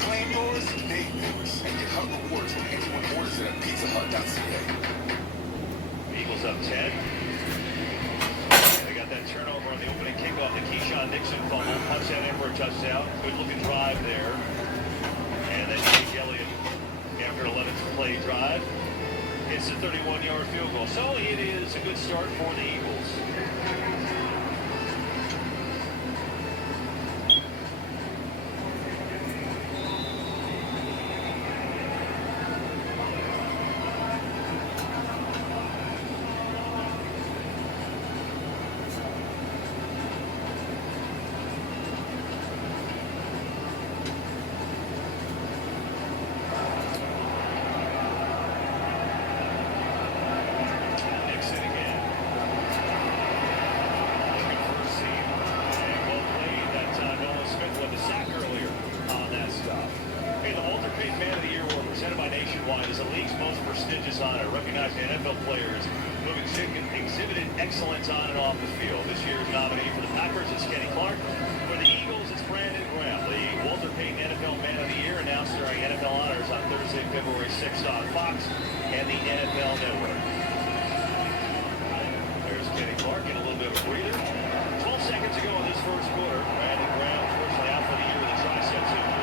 Claim yours, name yours, and get Hut rewards when anyone orders it at PizzaHut.ca. Eagles up 10. They got that turnover on the opening kickoff. The Keyshawn Nixon fumble. Punch that in for a touchdown. Good looking drive there. And then Jake Elliott, after 11th play drive, hits a 31-yard field goal. So it is a good start for the Eagles. Excellence on and off the field. This year's nominee for the Packers is Kenny Clark. For the Eagles, it's Brandon Graham. The Walter Payton NFL Man of the Year announced during NFL Honors on Thursday, February 6th on Fox and the NFL Network. There's Kenny Clark in a little bit of a breather. 12 seconds ago in this first quarter, Brandon Graham, unfortunately out for the year with a triceps injury.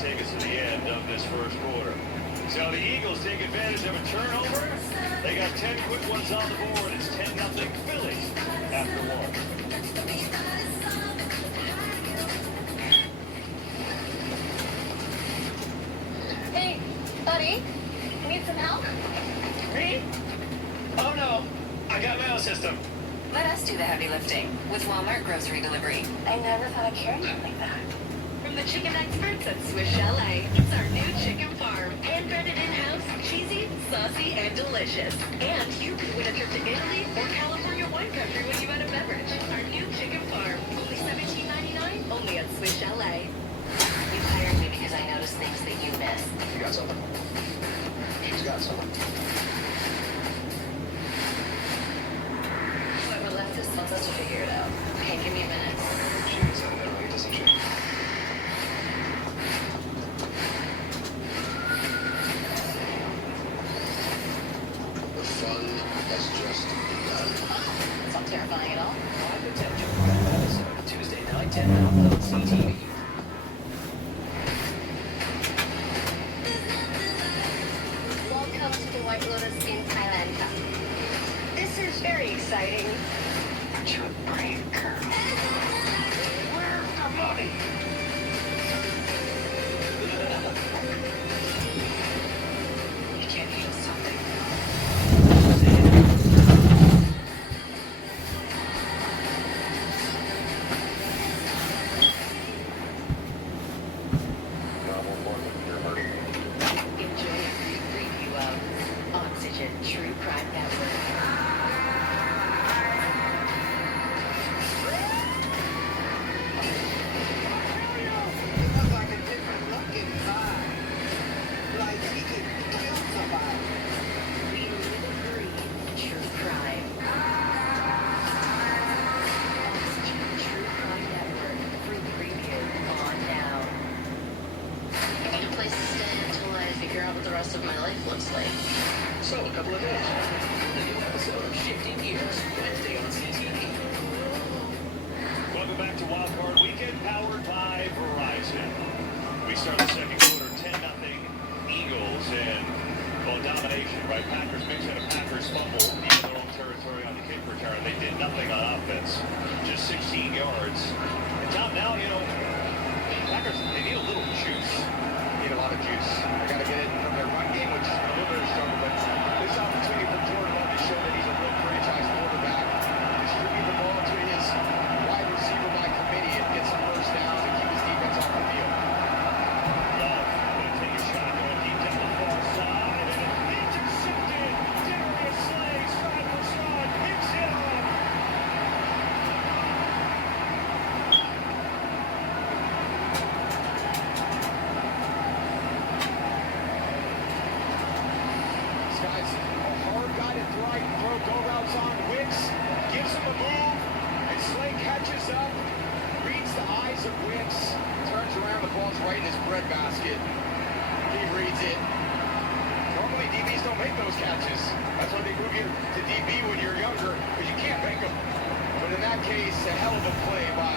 Take us to the end of this first quarter. So the Eagles take advantage of a turnover. They got 10 quick ones on the board. It's 10-0 Philly after one. Hey, buddy, need some help? Me? Oh no, I got mail system. Let us do the heavy lifting with Walmart grocery delivery. I never thought I'd carry one like that. From the chicken experts at Swiss Chalet, it's our new chicken farm. Hand-breaded in-house, cheesy, saucy, and delicious. And you can win a trip to Italy or California wine country when you add a beverage. Our new chicken farm, only $17.99, only at Swiss Chalet. You hired me because I noticed things that you miss. You got something? She's got something. Whoever left this wants us to figure it out. Okay, give me a minute. She gets out that way, doesn't she? Fun has just begun. It's not terrifying at all. Live attention for that episode, Tuesday night, 10 on CTV. Welcome to the White Lotus in Thailand. This is very exciting. You're a brave girl. Where's the money? You can't heal something. Enjoy a free preview of Oxygen True Crime Network. It looks like a different look inside. Like he could kill somebody. We live and breathe true crime. Oxygen True Crime Network. Free preview on now. I need a place to stay until I figure out what the rest of my life looks like. So, a couple of days. The new episode of Shifting Gears, Wednesday on CTV. Welcome back to Wild Card Weekend, powered by Verizon. We start the second quarter, 10-0 Eagles, and well, domination, right? Packers mix in a Packers fumble, in their own territory on the kick return. They did nothing on offense, just 16 yards. And Tom, now, you know, Packers, they need a little juice. Need a lot of juice. They got to get it from their run game, which is a little bit of a struggle, but this opportunity for Jordan Love to show that he's a real franchise quarterback. Distribute the ball to his wide receiver by committee and get some first down and keep his defense off the field. Love going to take a shot going deep down the far side, and intercepted. Darius Slay, side for side, picks it off. right in his breadbasket. He reads it. Normally, DBs don't make those catches. That's why they move you to DB when you're younger, because you can't make them. But in that case, a hell of a play by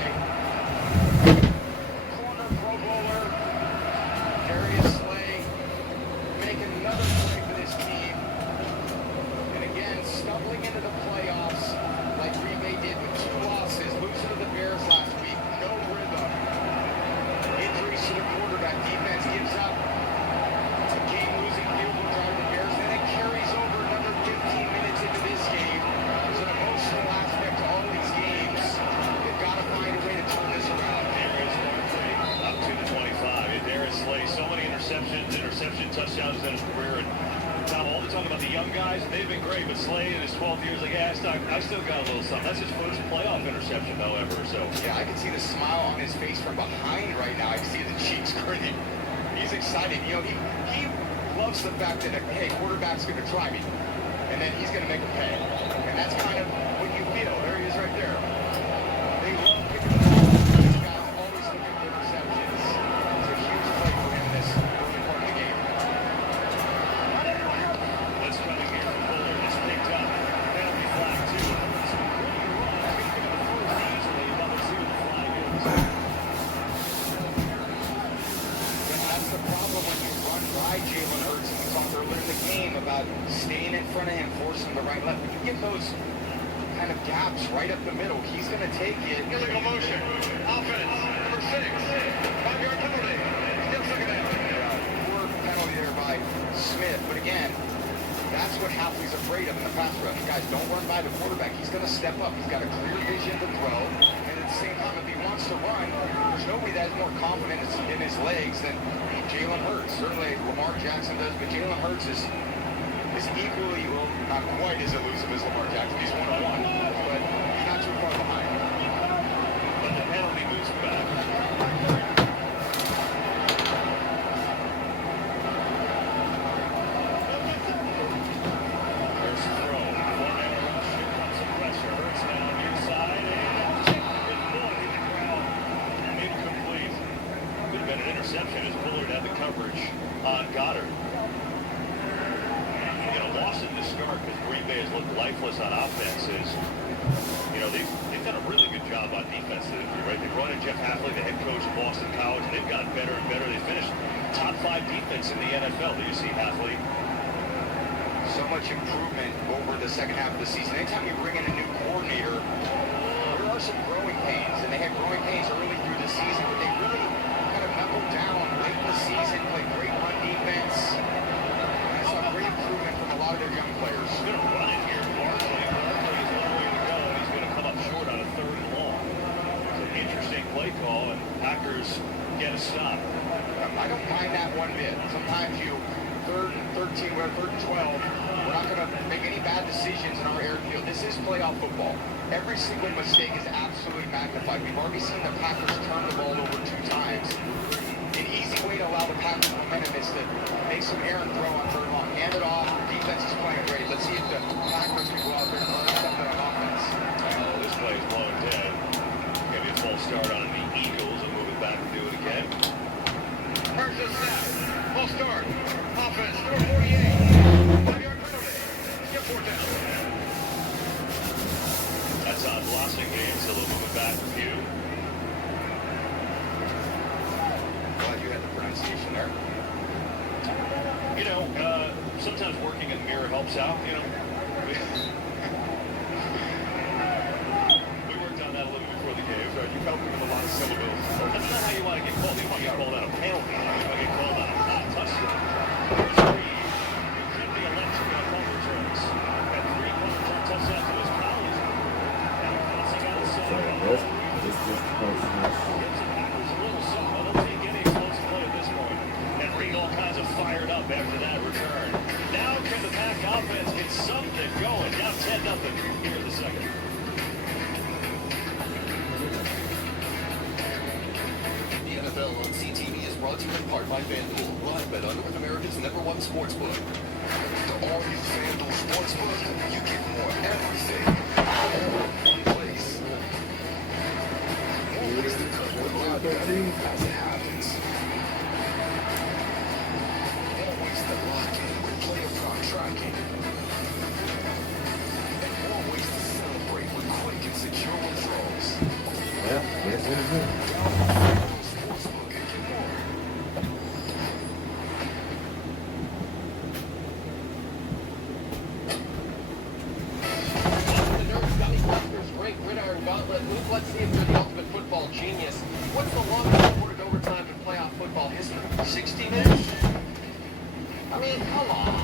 corner Pro Bowler Darius Slay, making another play for this team. And again, stumbling into the playoffs like Green Bay did with 2 losses, losing to the Bears last week. No rhythm. Injuries to the quarterback. Defense gives up a game-losing field goal drive to the Bears. Then it carries over another 15 minutes into this game. There's an emotional aspect to all these games. They've got to find a way to turn this around. Darius Slay up to the 25. And Darius Slay, so many interception touchdowns in his career. And Tom, all the talk about the young guys, they've been great, but Slay in his 12 years, like, yeah, I still got a little something. That's his first playoff interception, though, ever. So yeah, I can see the smile on his face from behind right now. I can see the cheeks grinning. He's excited. You know, he loves the fact that, hey, quarterback's going to try me, and then he's going to make a pay. And that's kind of what you feel. There he is right there. They love kicking the ball. This guy's always looking for interceptions. It's a huge play for him in this early part of the game. let's try to hear from Bullard. It's picked up. Penalty flag, too. It's really wrong. I think the first easily, but let's see what the flag is. That's the problem when you run by Jalen Hurts. We talked earlier in the game about staying in front of him, forcing the right left. When you get those kind of gaps right up the middle, he's going to take it. Illegal motion. Offense. Number 6. 5-yard penalty. Still second down. Poor penalty there by Smith. But again, that's what Hafley's afraid of in the pass rush. Guys, don't run by the quarterback. He's going to step up. He's got a clear vision to throw. And at the same time, if he wants to run, there's nobody that has more confidence in his legs than Jalen Hurts. Certainly Lamar Jackson does, but Jalen Hurts is equally, well, not quite as elusive as Lamar Jackson. He's 1-1, but he's not too far behind. But the penalty moves back. There's a throw. 4-man rush. Here comes some pressure. Hurts now near side. And good ball hit the ground. Incomplete. Could have been an interception as Bullard had the coverage on Goddard. You know, lost in this start because Green Bay has looked lifeless on offenses. You know, they've done a really good job on defense, right? They brought in Jeff Hafley, the head coach of Boston College, and they've gotten better and better. They finished top 5 defense in the NFL. Do you see Hafley? So much improvement over the second half of the season. Anytime you bring in a new coordinator, there are some growing pains, and they had growing pains early through the season, but they really kind of knuckled down late in the season, played great run defense. I saw great improvement from a lot of their young players. He's going to run it here. Barkley is one way to go, and he's going to come up short on a 3rd and long. It's an interesting play call, and Packers get a stop. I don't mind that one bit. Sometimes you 3rd and 13, we're 3rd and 12. We're not going to make any bad decisions in our airfield. This is playoff football. Every single mistake is absolutely magnified. We've already seen the Packers turn the ball over 2 times. An easy way to allow the Packers momentum is to make some air and throw on 3rd long. Hand it off. Defense is playing great. Let's see if the Packers can go out there and earn something on offense. Oh, this play is blown dead. Maybe a false start on the Eagles and move it back and do it again. First and snap. Full start. Offense. Number 48. 5-yard penalty. Skip 4 down. That's on Blasingame, so they'll move it back a few. Glad you had the pronunciation there. You know, sometimes working in the mirror helps out, you know. We worked on that a little bit before the game. Right, you helped with a lot of syllables. That's not how you want to get called. You want to get called on a penalty. You want to get called on a touchdown. Keep the election on home returns. Had 3 punt touchdowns to his college. And crossing out the side. This is close. Gives the Packers a little something. They'll take any explosive play at this point. And Reed all kinds of fired up after that return. Now can the Pack offense get something going? Down 10-0 here in the second. The NFL on CTV is brought to you in part by FanDuel. Live bet on North America's #1 sportsbook. The all-new FanDuel Sportsbook. You get more everything. All in one place. More ways to cut your live betting as it happens. let's see if you're the ultimate football genius. What's the longest recorded overtime in playoff football history? 60 minutes? I mean, come on.